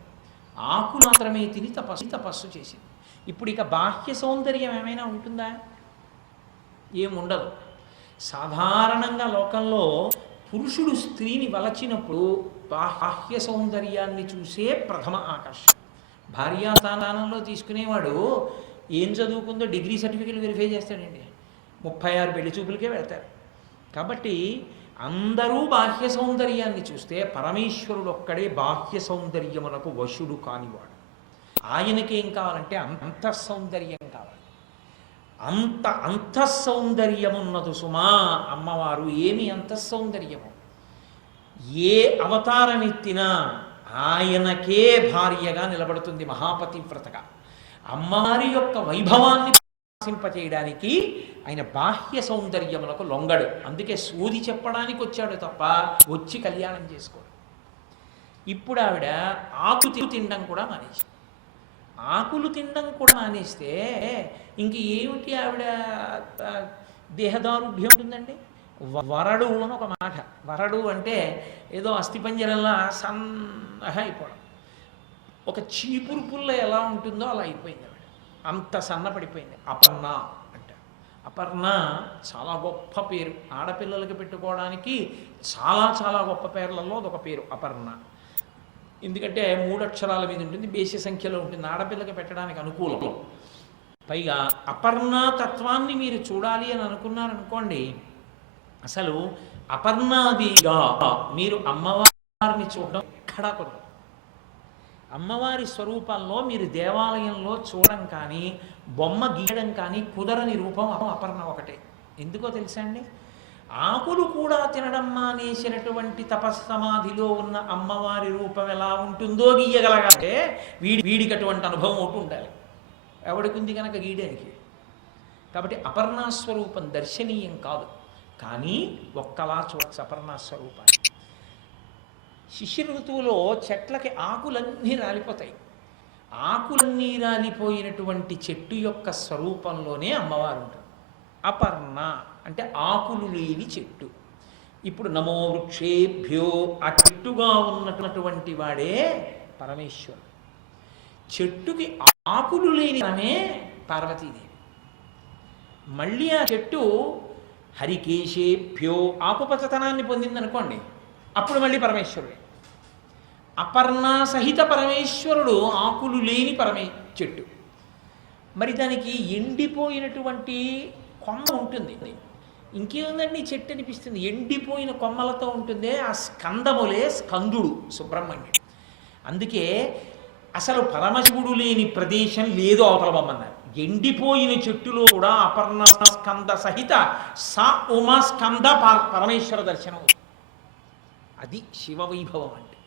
ఆకులు మాత్రమే తిని తపస్సు చేసింది. ఇప్పుడు ఇక బాహ్య సౌందర్యం ఏమైనా ఉంటుందా? ఏముండదు. సాధారణంగా లోకంలో పురుషుడు స్త్రీని వలచినప్పుడు బాహ్య సౌందర్యాన్ని చూసే ప్రథమ ఆకర్షణ. భార్యాస్థానంలో తీసుకునేవాడు ఏం చదువుకుందో డిగ్రీ సర్టిఫికెట్ వెరిఫై చేస్తాడండి. 36 పెళ్లి చూపులకే వెళ్తారు. కాబట్టి అందరూ బాహ్య సౌందర్యాన్ని చూస్తే పరమేశ్వరుడు ఒక్కడే బాహ్య సౌందర్యమునకు వశుడు కానివాడు. ఆయనకేం కావాలంటే అంతఃసౌందర్యం కావాలి. అంతఃసౌందర్యమున్నదు సుమా అమ్మవారు. ఏమి అంతఃసౌందర్యము? ఏ అవతారం ఎత్తినా ఆయనకే భార్యగా నిలబడుతుంది, మహాపతివ్రతగా. అమ్మవారి యొక్క వైభవాన్ని ప్రకాశింపచేయడానికి ఆయన బాహ్య సౌందర్యములకు లొంగడు. అందుకే సూది చెప్పడానికి వచ్చాడు తప్ప వచ్చి కళ్యాణం చేసుకోడు. ఇప్పుడు ఆవిడ ఆకులు తినడం కూడా మానేసి, ఆకులు తినడం కూడా మానేస్తే ఇంక ఏమిటి ఆవిడ దేహదారుఢ్యం ఉంటుందండి? వరడు అని ఒక మాట. వరడు అంటే ఏదో అస్థిపంజరంలా సన్నగా అయిపోవడం. ఒక చీపురు పుల్ల ఎలా ఉంటుందో అలా అయిపోయింది ఆవిడ. అంత సన్నపడిపోయింది. అపర్ణ అంటారు. అపర్ణ చాలా గొప్ప పేరు. ఆడపిల్లలకి పెట్టుకోవడానికి చాలా చాలా గొప్ప పేర్లలో అదొక పేరు అపర్ణ. ఎందుకంటే 3 అక్షరాల మీద ఉంటుంది, బేసి సంఖ్యలో ఉంటుంది, ఆడపిల్లకి పెట్టడానికి అనుకూలం. పైగా అపర్ణ తత్వాన్ని మీరు చూడాలి అని అనుకున్నారనుకోండి, అసలు అపర్ణాదిగా మీరు అమ్మవారిని చూడడం ఎక్కడా కుదరదు. అమ్మవారి స్వరూపంలో మీరు దేవాలయంలో చూడడం కానీ బొమ్మ గీయడం కానీ కుదరని రూపం అపర్ణ ఒకటే. ఎందుకో తెలుసా అండి? ఆకులు కూడా తినడం మానేసినటువంటి తపస్సమాధిలో ఉన్న అమ్మవారి రూపం ఎలా ఉంటుందో గీయగలగాలంటే వీడికి అటువంటి అనుభవం ఒకటి ఉండాలి. ఎవడికి ఉంది కనుక గీయడానికి. కాబట్టి అపర్ణాస్వరూపం దర్శనీయం కాదు, కానీ ఒక్కలా చూడచ్చు అపర్ణాస్వరూపాన్ని. శిశిర ఋతువులో చెట్లకి ఆకులన్నీ రాలిపోతాయి. ఆకులన్నీ రాలిపోయినటువంటి చెట్టు యొక్క స్వరూపంలోనే అమ్మవారు ఉంటుంది. అపర్ణ అంటే ఆకులు లేని చెట్టు. ఇప్పుడు నమో వృక్షేభ్యో ఆ చెట్టుగా ఉన్నటువంటి వాడే పరమేశ్వరుడు. చెట్టుకి ఆకులు లేని ఆమె పార్వతీదేవి. మళ్ళీ ఆ చెట్టు హరికేశేభ్యో ఆకుపచ్చతనాన్ని పొందిందనుకోండి, అప్పుడు మళ్ళీ పరమేశ్వరుడే. అపర్ణ సహిత పరమేశ్వరుడు ఆకులు లేని చెట్టు. మరి దానికి ఎండిపోయినటువంటి కొమ్మ ఉంటుంది. ఇంకేముందండి చెట్టు అనిపిస్తుంది, ఎండిపోయిన కొమ్మలతో ఉంటుంది. ఆ స్కందములే స్కందుడు సుబ్రహ్మణ్యుడు. అందుకే అసలు పరమశివుడు లేని ప్రదేశం లేదు అవతల బొమ్మన్నారు. ఎండిపోయిన చెట్టులో కూడా అపర్ణ స్కంద సహిత సా ఉమా స్కంద పరమేశ్వర దర్శనం. అది శివవైభవం అంటే.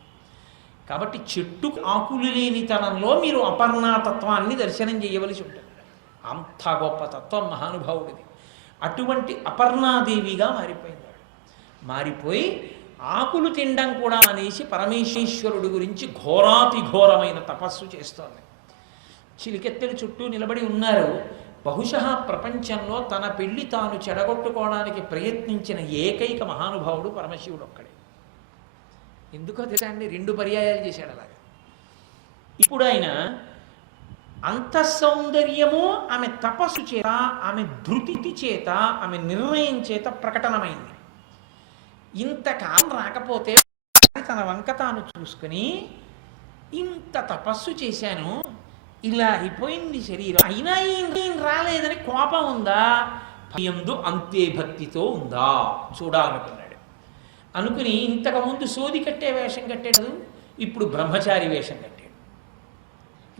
కాబట్టి చెట్టు ఆకులు లేని తనంలో మీరు అపర్ణాతత్వాన్ని దర్శనం చేయవలసి ఉంటుంది. అంత గొప్ప తత్వం మహానుభావుడిది. అటువంటి అపర్ణాదేవిగా మారిపోయింది. మారిపోయి ఆకులు తినడం కూడా అనేసి పరమేశ్వరుడు గురించి ఘోరాతి ఘోరమైన తపస్సు చేస్తోంది. చిలికెత్తెలు చుట్టూ నిలబడి ఉన్నారు. బహుశः ప్రపంచంలో తన పెళ్లి తాను చెడగొట్టుకోవడానికి ప్రయత్నించిన ఏకైక మహానుభావుడు పరమశివుడు ఒక్కడే. ఎందుకో తెలుసా అండి? 2 పర్యాయాలు చేశాడు అలాగా. ఇప్పుడు ఆయన అంతఃసౌందర్యము ఆమె తపస్సు చేత, ఆమె ధృతి చేత, ఆమె నిర్ణయం చేత ప్రకటనమైంది. ఇంతకాలం రాకపోతే తన వంక తాను చూసుకుని, ఇంత తపస్సు చేశాను, ఇలా అయిపోయింది శరీరం, అయినా ఈయన రాలేదని కోపం ఉందా, భయందు అంతే భక్తితో ఉందా చూడాలనుకున్నాడు. అనుకుని ఇంతకుముందు సోది కట్టే వేషం కట్టాడు, ఇప్పుడు బ్రహ్మచారి వేషం కట్టాడు.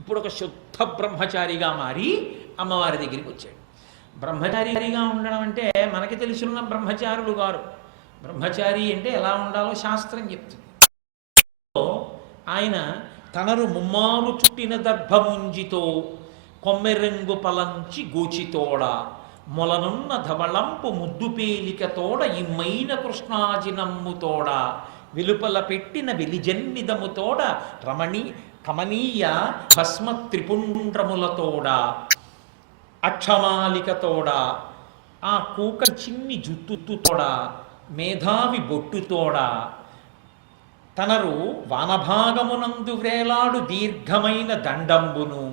ఇప్పుడు ఒక శుద్ధ బ్రహ్మచారిగా మారి అమ్మవారి దగ్గరికి వచ్చాడు. బ్రహ్మచారిగా ఉండడం అంటే మనకి తెలుసున్న బ్రహ్మచారులు గారు. బ్రహ్మచారి అంటే ఎలా ఉండాలో శాస్త్రం చెప్తుంది. ఆయన తనరు ముమ్మారు చుట్టిన దర్భముంజితో కొమ్మెరెంగు పలంచి గోచితోడ మొలనున్న ధవళంపు ముద్దు పేలికతోడ ఇమ్మైన కృష్ణాజినమ్ముతోడ వెలుపల పెట్టిన వెలిజన్నిదముతోడ రమణి కమనీయ భస్మ త్రిపుండ్రములతోడ అక్షమాలికతోడ ఆ కూక చిన్ని జుత్తుతోడ మేధావి బొట్టుతోడ తనరు వానభాగమునందు వ్రేలాడు దీర్ఘమైన దండంబును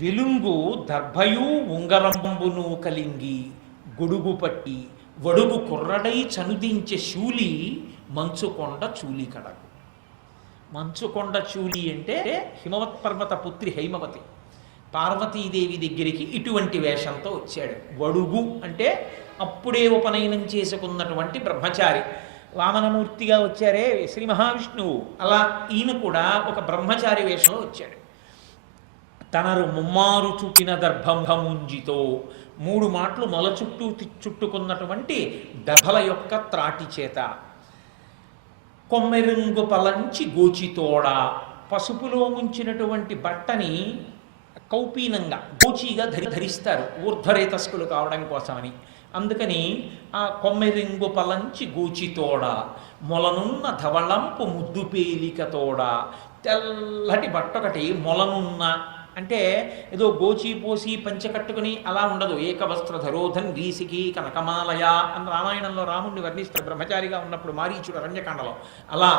వెలుంగు దర్భయూ ఉంగరంబును కలింగి గొడుగు పట్టి వడుగు కుర్రడై చనుదించే శూలి మంచుకొండ చూలి కడకు. మంచుకొండ చూలి అంటే హిమవత్ పర్వత పుత్రి హైమవతి పార్వతీదేవి దగ్గరికి ఇటువంటి వేషంతో వచ్చాడు. వడుగు అంటే అప్పుడే ఉపనయనం చేసుకున్నటువంటి బ్రహ్మచారి. వామనమూర్తిగా వచ్చారే శ్రీ మహావిష్ణువు, అలా ఈయన కూడా ఒక బ్రహ్మచారి వేషంలో వచ్చాడు. తనరు ముమ్మారు చుట్టిన దర్భంభముంజితో 3 మాటలు మొల చుట్టూ చుట్టుకున్నటువంటి దర్భల యొక్క త్రాటి చేత కొమ్మెరుంగు పలంచి గోచితోడ పసుపులో ముంచినటువంటి బట్టని కౌపీనంగా గోచీగా ధరిస్తారు ఊర్ధ్వరేతస్కులు కావడం కోసమని. అందుకని ఆ కొమ్మెరింగు పలంచి గోచితోడ మొలనున్న ధవళంపు ముద్దు పేలికతోడ తెల్లటి బట్టొకటి మొలనున్న అంటే ఏదో గోచి పోసి పంచె కట్టుకుని అలా ఉండదు. ఏకవస్త్ర ధరోధన్ వీసికి కనకమాలయ అని రామాయణంలో రాముడిని వర్ణిస్తారు బ్రహ్మచారిగా ఉన్నప్పుడు మారీచుడు అరణ్యకాండలో. అలా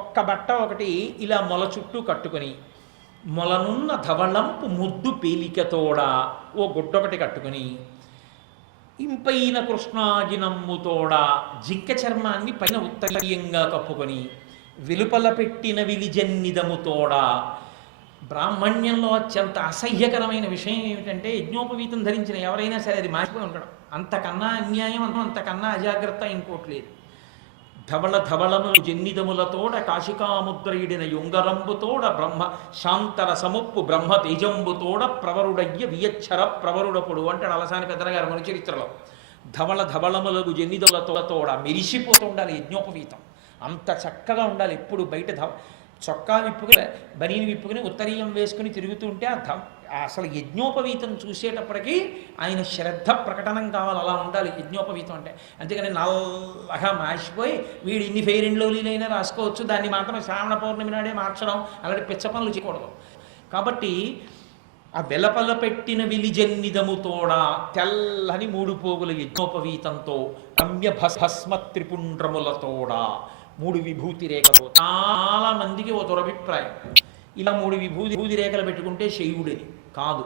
ఒక్క బట్ట ఒకటి ఇలా మొల చుట్టూ కట్టుకుని మొలనున్న ధవళంపు ముద్దు పేలికతోడ ఓ గుడ్డొకటి కట్టుకుని ఇంపైన కృష్ణాజినమ్ముతోడ జింక చర్మాన్ని పైన ఉత్తరీయంగా కప్పుకొని వెలుపల పెట్టిన విలిజన్నిదముతోడ. బ్రాహ్మణ్యంలో అత్యంత అసహ్యకరమైన విషయం ఏమిటంటే యజ్ఞోపవీతం ధరించిన ఎవరైనా సరే అది మాసిపోయి ఉండడం. అంతకన్నా అన్యాయం అంతకన్నా అజాగ్రత్త ఇంకోటి లేదు. ధవళములు జన్నిదములతోడ కాశికాముద్రయుడిన యుంగరంబుతోడ బ్రహ్మ శాంతర సముప్పు బ్రహ్మ తేజంబుతోడ ప్రవరుడయ్య వియచ్చర ప్రవరుడపుడు అంటాడు అలసాని పెద్దనగారు మన చరిత్రలో. ధవళములకు జన్నిదములతోడ మెరిసిపోతుండాలి యజ్ఞోపవీతం, అంత చక్కగా ఉండాలి. ఎప్పుడు బయట చొక్కా విప్పుకుని బనీని విప్పుకుని ఉత్తరీయం వేసుకుని తిరుగుతూ ఉంటే అసలు యజ్ఞోపవీతం చూసేటప్పటికీ ఆయన శ్రద్ధ ప్రకటనం కావాలి, అలా ఉండాలి యజ్ఞోపవీతం అంటే. అంతేకాని నల్లగా మాసిపోయి వీడు ఇన్ని ఫెయిర్ అండ్ లవ్లీలైనా రాసుకోవచ్చు, దాన్ని మాత్రం శ్రావణ పౌర్ణమి నాడే మార్చడం అలాంటి పిచ్చ పనులు చేయకూడదు. కాబట్టి ఆ వెలపల పెట్టిన విలిజన్నిదముతోడ తెల్లని 3 పోగుల యజ్ఞోపవీతంతో రమ్య భస్మ త్రిపుండ్రములతోడ 3 విభూతి రేఖతో. చాలా మందికి ఓ దురభిప్రాయం, ఇలా 3 విభూతి రేఖలు పెట్టుకుంటే శైవుడిని కాదు.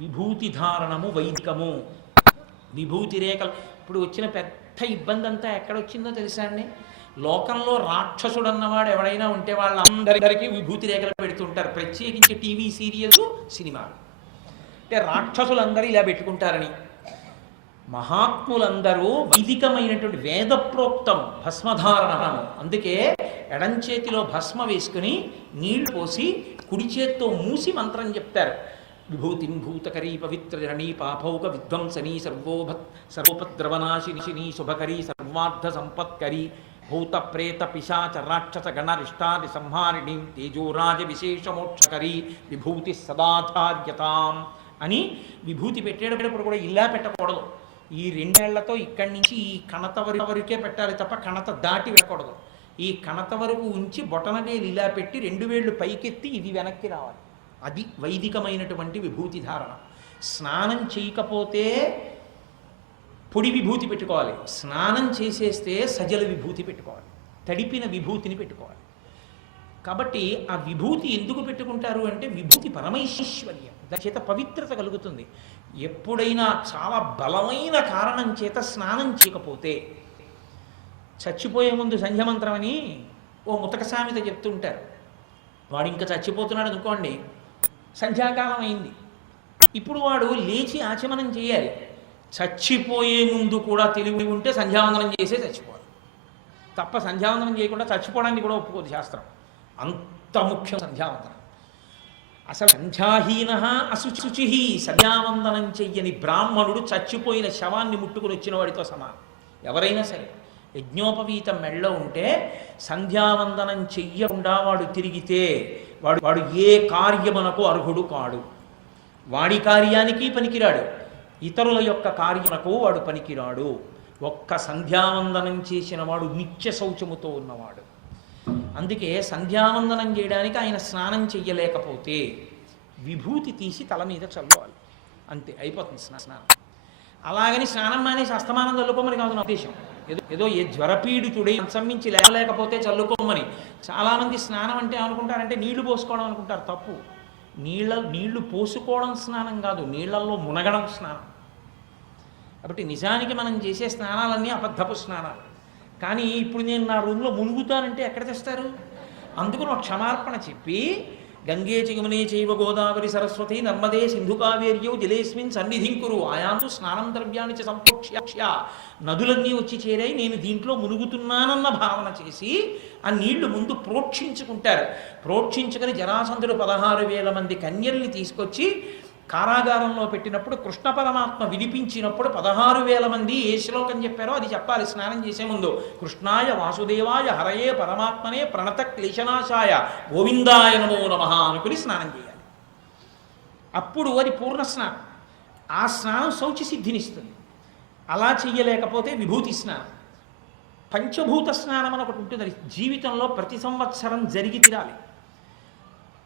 విభూతి ధారణము వైదికము. విభూతి రేఖలు ఇప్పుడు వచ్చిన పెద్ద ఇబ్బంది అంతా ఎక్కడొచ్చిందో తెలుసా అండి? లోకంలో రాక్షసుడు అన్నవాడు ఎవడైనా ఉంటే వాళ్ళందరికీ విభూతి రేఖలు పెడుతుంటారు, ప్రత్యేకించి టీవీ సీరియల్స్ సినిమాలు. అంటే రాక్షసులందరూ ఇలా పెట్టుకుంటారని. మహాత్ములందరూ వైదికమైనటువంటి వేదప్రోక్తం భస్మధారణము. అందుకే ఎడంచేతిలో భస్మ వేసుకుని నీళ్లు పోసి కుడి చేత్తో మూసి మంత్రం చెప్తారు. విభూతిం భూతకరీ పవిత్రజననీ పాపౌక విధ్వంసనీ సర్వోపద్రవనాశిని శుభకరీ సర్వార్థ సంపత్కరీ భూత ప్రేత పిశాచ రాక్షస గణరిష్టాది సంహారిణీం తేజోరాజ విశేషమోక్షకరీ విభూతి సదాధార్యతాం అని విభూతి పెట్టేటప్పుడు కూడా ఇలా పెట్టకూడదు. ఈ 2 ఏళ్లతో ఇక్కడి నుంచి ఈ కణత వరకే పెట్టాలి తప్ప కణత దాటి పెట్టకూడదు. ఈ కణత వరకు ఉంచి బొటనవేలు ఇలా పెట్టి 2 వేళ్ళు పైకెత్తి ఇది వెనక్కి రావాలి. అది వైదికమైనటువంటి విభూతి ధారణ. స్నానం చేయకపోతే పొడి విభూతి పెట్టుకోవాలి, స్నానం చేసేస్తే సజల విభూతి పెట్టుకోవాలి, తడిపిన విభూతిని పెట్టుకోవాలి. కాబట్టి ఆ విభూతి ఎందుకు పెట్టుకుంటారు అంటే విభూతి పరమైశ్వర్యం, దాని చేత పవిత్రత కలుగుతుంది. ఎప్పుడైనా చాలా బలమైన కారణం చేత స్నానం చేయకపోతే చచ్చిపోయే ముందు సంధ్యమంత్రం అని ఓ ముతక సామెత చెప్తుంటారు. వాడు ఇంకా చచ్చిపోతున్నాడు అనుకోండి, సంధ్యాకాలం అయింది, ఇప్పుడు వాడు లేచి ఆచమనం చేయాలి. చచ్చిపోయే ముందు కూడా తెలివి ఉంటే సంధ్యావందనం చేసే చచ్చిపోవాలి తప్ప సంధ్యావందనం చేయకుండా చచ్చిపోవడానికి కూడా ఒప్పుకోదు శాస్త్రం. అంత ముఖ్యం సంధ్యావందనం. అసలు సంధ్యాహీన అశుచి, సంధ్యావందనం చెయ్యని బ్రాహ్మణుడు చచ్చిపోయిన శవాన్ని ముట్టుకుని వచ్చిన వాడితో సమానం. ఎవరైనా సరే యజ్ఞోపవీతం మెళ్ళ ఉంటే సంధ్యావందనం చెయ్యకుండా వాడు తిరిగితే వాడు ఏ కార్యమునకు అర్హుడు కాడు. వాడి కార్యానికి పనికిరాడు, ఇతరుల యొక్క కార్యమునకు వాడు పనికిరాడు. ఒక్క సంధ్యావందనం చేసిన వాడు నిత్య శౌచముతో ఉన్నవాడు. అందుకే సంధ్యావందనం చేయడానికి ఆయన స్నానం చెయ్యలేకపోతే విభూతి తీసి తల మీద చల్లుకోవాలి, అంతే, అయిపోతుంది స్నానం. అలాగని స్నానం మానేసి అస్తమానం చల్లుకోమని కాదు నా ఉద్దేశం. ఏదో ఏ జ్వరపీడితుడే సంమించి లేకపోతే చల్లుకోమని. చాలామంది స్నానం అంటే అనుకుంటారంటే నీళ్లు పోసుకోవడం అనుకుంటారు, తప్పు. నీళ్లు పోసుకోవడం స్నానం కాదు, నీళ్లలో మునగడం స్నానం. కాబట్టి నిజానికి మనం చేసే స్నానాలన్నీ అబద్ధపు స్నానాలు. కానీ ఇప్పుడు నేను నా రూమ్లో మునుగుతానంటే ఎక్కడ తెస్తారు? అందుకు నా క్షమార్పణ చెప్పి గంగే యమునే చైవ గోదావరి సరస్వతి నర్మదే సింధు కావేర్యౌ జలేస్మిన్ సన్నిధిం కురు ఆయాంతు స్నానం ద్రవ్యాన్ని సంప్రోక్ష్య. నదులన్నీ వచ్చి చేరాయి, నేను దీంట్లో మునుగుతున్నానన్న భావన చేసి ఆ నీళ్లు ముందు ప్రోక్షించుకుంటారు. ప్రోక్షించుకొని జరాసంధుడు 16,000 మంది కన్యల్ని తీసుకొచ్చి కారాగారంలో పెట్టినప్పుడు కృష్ణ పరమాత్మ విడిపించినప్పుడు 16,000 మంది ఏ శ్లోకం చెప్పారో అది చెప్పాలి స్నానం చేసే ముందు. కృష్ణాయ వాసుదేవాయ హరయే పరమాత్మనే ప్రణత క్లేశనాశాయ గోవిందాయ నమో నమః అనుకుని స్నానం చేయాలి. అప్పుడు అది పూర్ణ స్నానం. ఆ స్నానం శౌచి సిద్ధినిస్తుంది. అలా చెయ్యలేకపోతే విభూతి స్నానం. పంచభూత స్నానం అని ఒకటి ఉంటుంది, జీవితంలో ప్రతి సంవత్సరం జరిగి తీరాలి.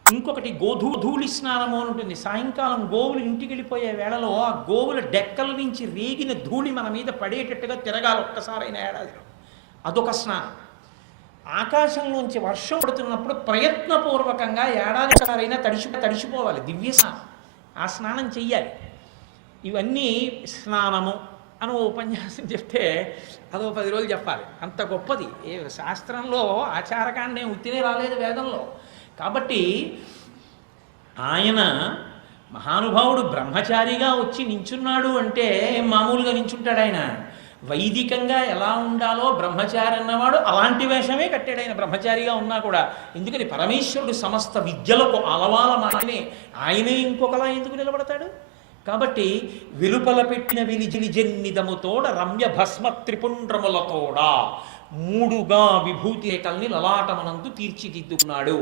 ఇంకొకటి గోధూళి స్నానము అని ఉంటుంది. సాయంకాలం గోవులు ఇంటికి వెళ్ళిపోయే వేళలో ఆ గోవుల డెక్కల నుంచి రేగిన ధూళి మన మీద పడేటట్టుగా తిరగాలి ఒక్కసారైన ఏడాదిలో, అదొక స్నానం. ఆకాశంలోంచి వర్షం పడుతున్నప్పుడు ప్రయత్నపూర్వకంగా ఏడాదిసారైనా తడిసిపోవాలి, దివ్య స్నానం. ఆ స్నానం చెయ్యాలి. ఇవన్నీ స్నానము అని ఉపన్యాసం చెప్తే అదో 10 రోజులు చెప్పాలి, అంత గొప్పది. ఏ శాస్త్రంలో ఆచారకాండే ఉత్తినే రాలేదు వేదంలో. కాబట్టి ఆయన మహానుభావుడు బ్రహ్మచారిగా వచ్చి నించున్నాడు అంటే మామూలుగా నించుంటాడు. ఆయన వైదికంగా ఎలా ఉండాలో బ్రహ్మచారి అన్నవాడు అలాంటి వేషమే కట్టాడు ఆయన బ్రహ్మచారిగా ఉన్నా కూడా. ఎందుకని పరమేశ్వరుడు సమస్త విద్యలకు అలవాల మాటనే, ఆయనే ఇంకొకలా ఎందుకు నిలబడతాడు? కాబట్టి వెలుపల పెట్టిన విలిజిలిజన్నిదముతోడ రమ్య భస్మ త్రిపుండ్రములతోడ 3గా విభూతి రేఖల్ని లలాటమనందు తీర్చిదిద్దుకున్నాడు.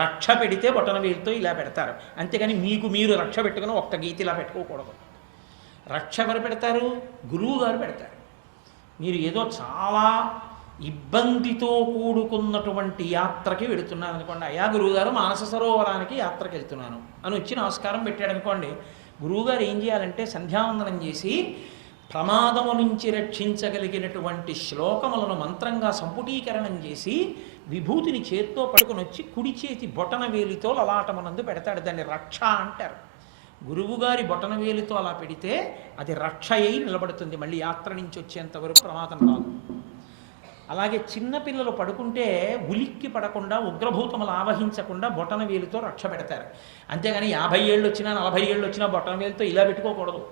రక్ష పెడితే బొటన వేలుతో ఇలా పెడతారు, అంతేగాని మీకు మీరు రక్ష పెట్టుకుని ఒక్క గీత ఇలా పెట్టుకోకూడదు. రక్ష ఎవరు పెడతారు? గురువు గారు పెడతారు. మీరు ఏదో చాలా ఇబ్బందితో కూడుకున్నటువంటి యాత్రకి వెళుతున్నారు అనుకోండి, అయ్యా గురువుగారు మానస సరోవరానికి యాత్రకి వెళ్తున్నాను అని వచ్చి నమస్కారం పెట్టాడు అనుకోండి, గురువుగారు ఏం చేయాలంటే సంధ్యావందనం చేసి ప్రమాదము నుంచి రక్షించగలిగినటువంటి శ్లోకములను మంత్రంగా సంపుటీకరణం చేసి విభూతిని చేత్తో పట్టుకుని వచ్చి కుడి చేతి బొటన వేలితో లలాటమనందు పెడతాడు. దాన్ని రక్ష అంటారు. గురువుగారి బొటన వేలితో అలా పెడితే అది రక్ష అయి నిలబడుతుంది, మళ్ళీ యాత్ర నుంచి వచ్చేంత వరకు ప్రమాదం రాదు. అలాగే చిన్నపిల్లలు పడుకుంటే ఉలిక్కి పడకుండా ఉగ్రభూతములు ఆవహించకుండా బొటన వేలుతో రక్ష పెడతారు. అంతేగాని 50 ఏళ్ళు వచ్చినా 40 ఏళ్ళు వచ్చినా బొటన వేలుతో ఇలా పెట్టుకోకూడదు.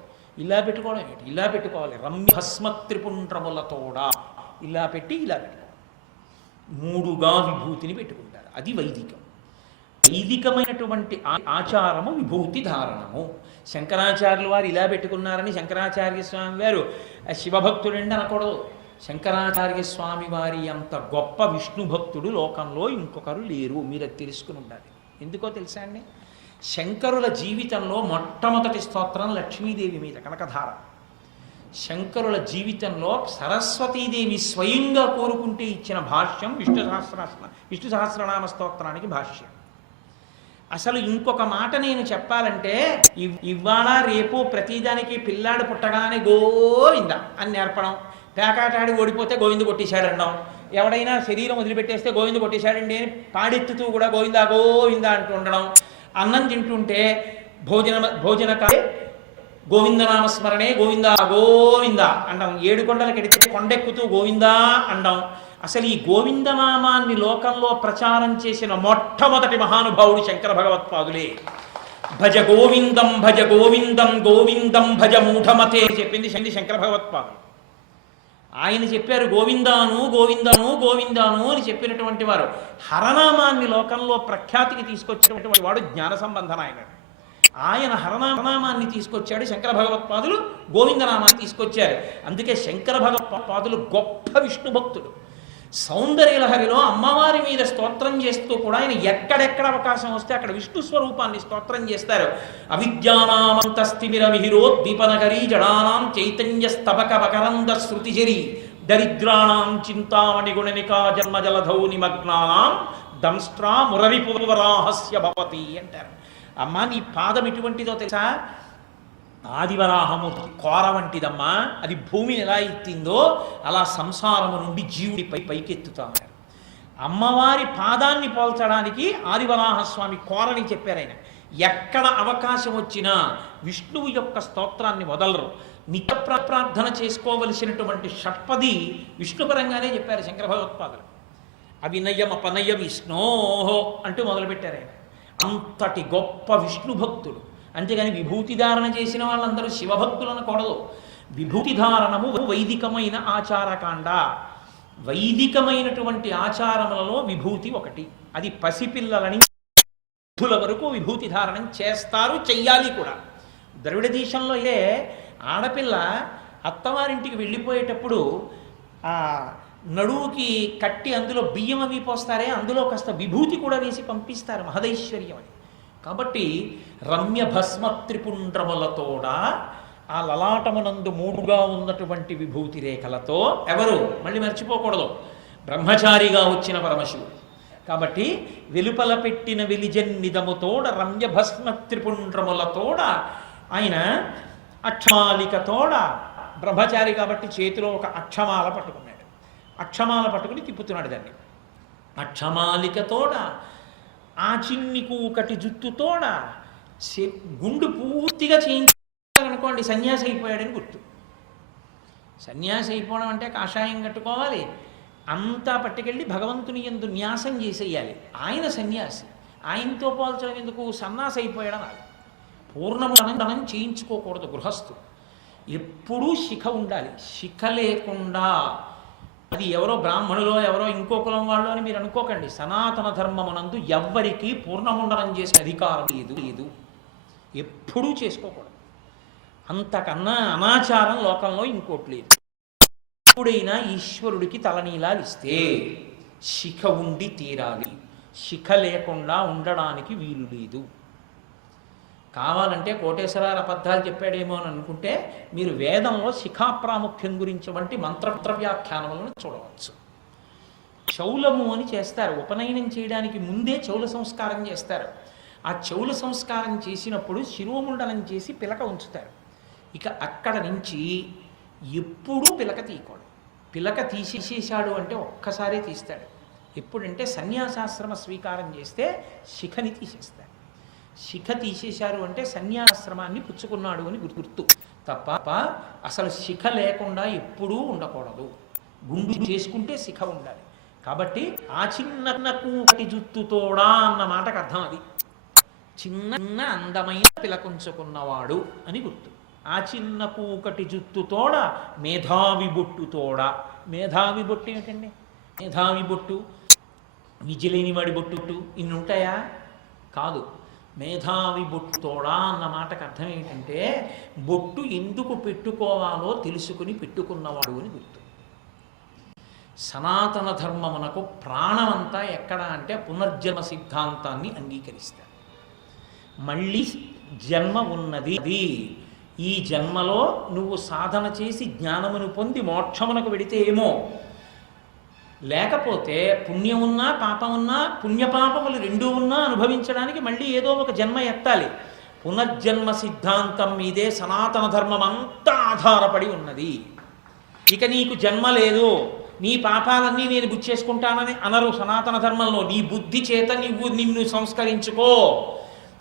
ఇలా పెట్టుకోవడం ఏంటి? ఇలా పెట్టుకోవాలి, రమ్యభస్మ త్రిపుండ్రములతోడ ఇలా పెట్టి ఇలా పెట్టుకోవాలి. 3గా విభూతిని పెట్టుకుంటారు. అది వైదికం. వైదికమైనటువంటి ఆచారము విభూతి ధారణము. శంకరాచార్యులు వారు ఇలా పెట్టుకున్నారని శంకరాచార్య స్వామి వారు శివభక్తుడండి అనకూడదు. శంకరాచార్య స్వామి వారి అంత గొప్ప విష్ణు భక్తుడు లోకంలో ఇంకొకరు లేరు. మీరు అది తెలుసుకుని ఉండాలి. ఎందుకో తెలుసా అండి? శంకరుల జీవితంలో మొట్టమొదటి స్తోత్రం లక్ష్మీదేవి మీద కనకధార. శంకరుల జీవితంలో సరస్వతీదేవి స్వయంగా కోరుకుంటే ఇచ్చిన భాష్యం విష్ణు సహస్రనామ స్తోత్రానికి భాష్యం. అసలు ఇంకొక మాట నేను చెప్పాలంటే, ఇవాళ రేపు ప్రతిదానికి పిల్లాడు పుట్టగానే గోవింద అని నేర్పడం, పేకాటాడి ఓడిపోతే గోవింద కొట్టేశాడనడం, ఎవడైనా శరీరం వదిలిపెట్టేస్తే గోవింద కొట్టేశాడండి అని పాడెత్తుతూ కూడా గోవింద గోవింద అంటూ ఉండడం, అన్నం తింటుంటే భోజన గోవిందనామస్మరణే గోవింద గోవింద అంటాం. 7 కొండలకు ఎడితే కొండెక్కుతూ గోవిందా అంటాం. అసలు ఈ గోవిందనామాన్ని లోకంలో ప్రచారం చేసిన మొట్టమొదటి మహానుభావుడు శంకర భగవత్పాదులే. భజ గోవిందం గోవిందం భజ మూఢమతే చెప్పింది శంకర భగవత్పాదులు. ఆయన చెప్పారు గోవిందాను గోవిందాను గోవిందాను అని చెప్పినటువంటి వారు. హరనామాన్ని లోకంలో ప్రఖ్యాతికి తీసుకొచ్చినటువంటి వాడు జ్ఞాన సంబంధనాయన. ఆయన హరనామాన్ని తీసుకొచ్చాడు, శంకర భగవత్పాదులు గోవిందనామాన్ని తీసుకొచ్చారు. అందుకే శంకర భగవత్పాదులు గొప్ప విష్ణు భక్తుడు. సౌందర్యలహరిలో అమ్మవారి మీద స్తోత్రం చేస్తూ కూడా ఆయన ఎక్కడెక్కడ అవకాశం వస్తే అక్కడ విష్ణు స్వరూపాన్ని స్తోత్రం చేస్తారు. అవిద్యానామంతస్థిమిర మిహిరోద్దీపనగరీ జడానాం చైతన్య స్తబక మకరంద శృతిజరి దరిద్రాణాం చింతామణి గుణనికా జన్మజలధౌ నిమగ్నానాం దంస్ట్రా మురరిపువరాహస్య భవతి అంటారు. అమ్మ నీ పాదం ఎటువంటిదో తెలుసా? ఆదివరాహము కోర వంటిదమ్మా. అది భూమిని ఎలా ఎత్తిందో అలా సంసారము నుండి జీవుడి పైకెత్తుతాం. అమ్మవారి పాదాన్ని పోల్చడానికి ఆదివరాహస్వామి కోరని చెప్పారు ఆయన. ఎక్కడ అవకాశం వచ్చినా విష్ణువు యొక్క స్తోత్రాన్ని వదలరు. నిత్య ప్రార్థన చేసుకోవలసినటువంటి షట్పది విష్ణుపరంగానే చెప్పారు శంకర భగవత్పాదులు. అవినయమపనయ విష్ణోహో అంటూ మొదలుపెట్టారు ఆయన. అంతటి గొప్ప విష్ణు భక్తుడు. అంతేగాని విభూతి ధారణ చేసిన వాళ్ళందరూ శివభక్తులు అనకూడదు. విభూతి ధారణము వైదికమైన ఆచారకాండ. వైదికమైనటువంటి ఆచారములలో విభూతి ఒకటి. అది పసిపిల్లలని వృద్ధుల వరకు విభూతి ధారణం చేస్తారు, చెయ్యాలి కూడా. ద్రవిడ దేశంలో ఆడపిల్ల అత్తవారింటికి వెళ్ళిపోయేటప్పుడు ఆ నడువుకి కట్టి అందులో బియ్యం అవి పోస్తారే, అందులో కాస్త విభూతి కూడా వేసి పంపిస్తారు, మహదైశ్వర్యం అని. కాబట్టి రమ్య భస్మ త్రిపుండ్రములతోడ ఆ లలాటమునందు మూడుగా ఉన్నటువంటి విభూతి రేఖలతో ఎవరు మళ్ళీ మర్చిపోకూడదు, బ్రహ్మచారిగా వచ్చిన పరమశివుడు. కాబట్టి వెలుపల పెట్టిన వెలిజన్నిదముతోడ రమ్య భస్మ త్రిపుండ్రములతోడ ఆయన అక్షమాలికతోడ, బ్రహ్మచారి కాబట్టి చేతిలో ఒక అక్షమాల పట్టుకున్నాడు. అక్షమాల పట్టుకుని తిప్పుతున్నాడు దాన్ని. అక్షమాలికతోడ ఆ చిన్ని కూకటి జుత్తుతోడ గుండు పూర్తిగా చేయించాలనుకోండి సన్యాసి అయిపోయాడని గుర్తు. సన్యాసి అయిపోవడం అంటే కాషాయం కట్టుకోవాలి, అంతా పట్టుకెళ్ళి భగవంతుని యందు న్యాసం చేసేయాలి. ఆయన సన్యాసి, ఆయనతో పోల్చడం ఎందుకు? సన్నాసి అయిపోయాడని అది. పూర్ణమునం చేయించుకోకూడదు గృహస్థు. ఎప్పుడూ శిఖ ఉండాలి. శిఖ లేకుండా అది ఎవరో బ్రాహ్మణులో ఎవరో ఇంకో కులం వాళ్ళు అని మీరు అనుకోకండి. సనాతన ధర్మమునందు ఎవ్వరికీ పూర్ణముండనం చేసే అధికారం లేదు. ఎప్పుడూ చేసుకోకూడదు. అంతకన్నా అనాచారం లోకంలో ఇంకోటి లేదు. ఎప్పుడైనా ఈశ్వరుడికి తలనీలాలు ఇస్తే శిఖ ఉండి తీరాలి. శిఖ లేకుండా ఉండడానికి వీలు లేదు. కావాలంటే కోటేశ్వరారు అబద్ధాలు చెప్పాడేమో అని అనుకుంటే మీరు వేదంలో శిఖా ప్రాముఖ్యం గురించి వంటి మంత్ర వ్యాఖ్యానములను చూడవచ్చు. చౌలము అని చేస్తారు. ఉపనయనం చేయడానికి ముందే చౌల సంస్కారం చేస్తారు. ఆ చౌల సంస్కారం చేసినప్పుడు శిరోముండనం చేసి పిలక ఉంచుతారు. ఇక అక్కడ నుంచి ఎప్పుడూ పిలక తీయకూడదు. పిలక తీసేసాడు అంటే ఒక్కసారే తీస్తాడు. ఎప్పుడంటే సన్యాసాశ్రమ స్వీకారం చేస్తే శిఖని తీసేస్తాడు. శిఖ తీసేశారు అంటే సన్యాసాశ్రమాన్ని పుచ్చుకున్నాడు అని గుర్తు తప్ప అసలు శిఖ లేకుండా ఎప్పుడూ ఉండకూడదు. గుండు చేసుకుంటే శిఖ ఉండాలి. కాబట్టి ఆ చిన్న కూకటి జుత్తుతోడా అన్న మాటకు అర్థం అది. చిన్న అందమైన పిలకుంచుకున్నవాడు అని గుర్తు. ఆ చిన్న కూకటి జుత్తుతోడ మేధావి బొట్టుతోడ. మేధావి బొట్టు ఏమిటండి? మేధావి బొట్టు, విజిలేని వాడి బొట్టు ఇన్ని ఉంటాయా? కాదు. మేధావి బొట్టుతోడా అన్న మాటకు అర్థం ఏంటంటే బొట్టు ఎందుకు పెట్టుకోవాలో తెలుసుకుని పెట్టుకున్నవాడు అని గుర్తు. సనాతన ధర్మమునకు ప్రాణమంతా ఎక్కడ అంటే పునర్జన్మ సిద్ధాంతాన్ని అంగీకరిస్తారు. మళ్ళీ జన్మ ఉన్నది. ఈ జన్మలో నువ్వు సాధన చేసి జ్ఞానమును పొంది మోక్షమునకు వెడితే ఏమో, లేకపోతే పుణ్యమున్నా పాపమున్నా పుణ్యపాపములు రెండూ ఉన్నా అనుభవించడానికి మళ్ళీ ఏదో ఒక జన్మ ఎత్తాలి. పునర్జన్మ సిద్ధాంతం మీదే సనాతన ధర్మం అంతా ఆధారపడి ఉన్నది. ఇక నీకు జన్మ లేదు, నీ పాపాలన్నీ నేను గుచ్చేసుకుంటానని అనరు సనాతన ధర్మంలో. నీ బుద్ధి చేత నిన్ను సంస్కరించుకో.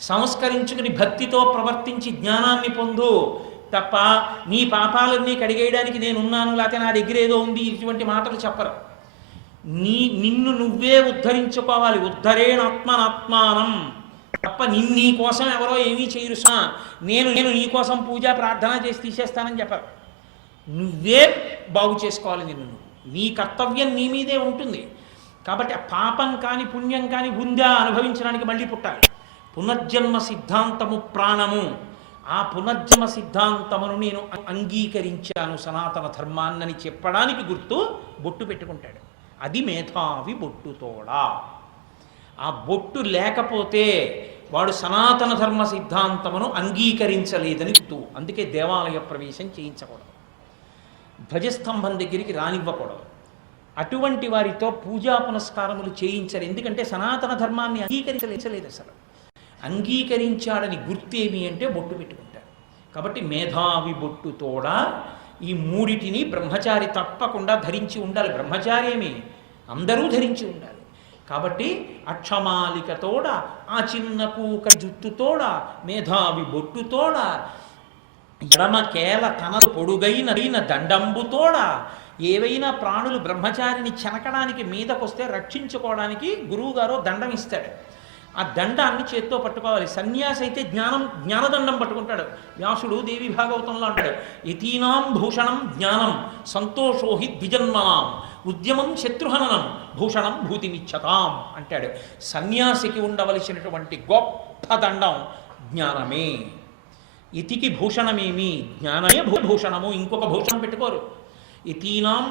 సంస్కరించుకుని భక్తితో ప్రవర్తించి జ్ఞానాన్ని పొందు. తప్ప నీ పాపాలన్నీ కడిగేయడానికి నేనున్నాను, లేకపోతే నా దగ్గర ఏదో ఉంది, ఇటువంటి మాటలు చెప్పరు. నిన్ను నువ్వే ఉద్ధరించుకోవాలి. ఉద్ధరేణాత్మనాత్మానం తప్ప నీ కోసం ఎవరో ఏమీ చేయరు. నేను నీ కోసం పూజ ప్రార్థన చేసి తీసేస్తానని చెప్పరు. నువ్వే బాగు చేసుకోవాలి. నీ కర్తవ్యం నీ మీదే ఉంటుంది. కాబట్టి ఆ పాపం కానీ పుణ్యం కానీ ఉందా అనుభవించడానికి మళ్ళీ పుట్టాలి. పునర్జన్మ సిద్ధాంతము ప్రాణము. ఆ పునర్జన్మ సిద్ధాంతమును నేను అంగీకరించాను సనాతన ధర్మాన్నని చెప్పడానికి గుర్తు బొట్టు పెట్టుకుంటాడు. అది మేధావి బొట్టుతోడా. ఆ బొట్టు లేకపోతే వాడు సనాతన ధర్మ సిద్ధాంతమును అంగీకరించలేదని గుర్తు. అందుకే దేవాలయ ప్రవేశం చేయించకూడదు, ధ్వజస్తంభం దగ్గరికి రానివ్వకూడదు. అటువంటి వారితో పూజా పునస్కారములు చేయించరు. ఎందుకంటే సనాతన ధర్మాన్ని అంగీకరించలేదు. అసలు అంగీకరించాడని గుర్తేమి అంటే బొట్టు పెట్టుకుంటారు. కాబట్టి మేధావి బొట్టుతోడ ఈ మూడిటిని బ్రహ్మచారి తప్పకుండా ధరించి ఉండాలి. బ్రహ్మచారేమి అందరూ ధరించి ఉండాలి. కాబట్టి అక్షమాలికతోడ, ఆ చిన్న కూక జుట్టుతోడ, మేధావి బొట్టుతోడ, ఎడమకేల తనదు పొడుగైన దండంబుతోడ, ఏవైనా ప్రాణులు బ్రహ్మచారిని చెనకడానికి మీదకొస్తే రక్షించుకోవడానికి గురువుగారు దండం ఇస్తాడు. ఆ దండాన్ని చేత్తో పట్టుకోవాలి. సన్యాసి అయితే జ్ఞానదండం పట్టుకుంటాడు. వ్యాసుడు దేవి భాగవతంలో అంటాడు, యతీనాం భూషణం జ్ఞానం సంతోషోహి ద్విజన్మనాం ఉద్యమం శత్రుహననం భూషణం భూతిమిచ్చతాం అంటాడు. సన్యాసికి ఉండవలసినటువంటి గొప్ప దండం జ్ఞానమే. యతికి భూషణమేమి జ్ఞానమే భూషణము. ఇంకొక భూషణం పెట్టుకోరు. యతీనాం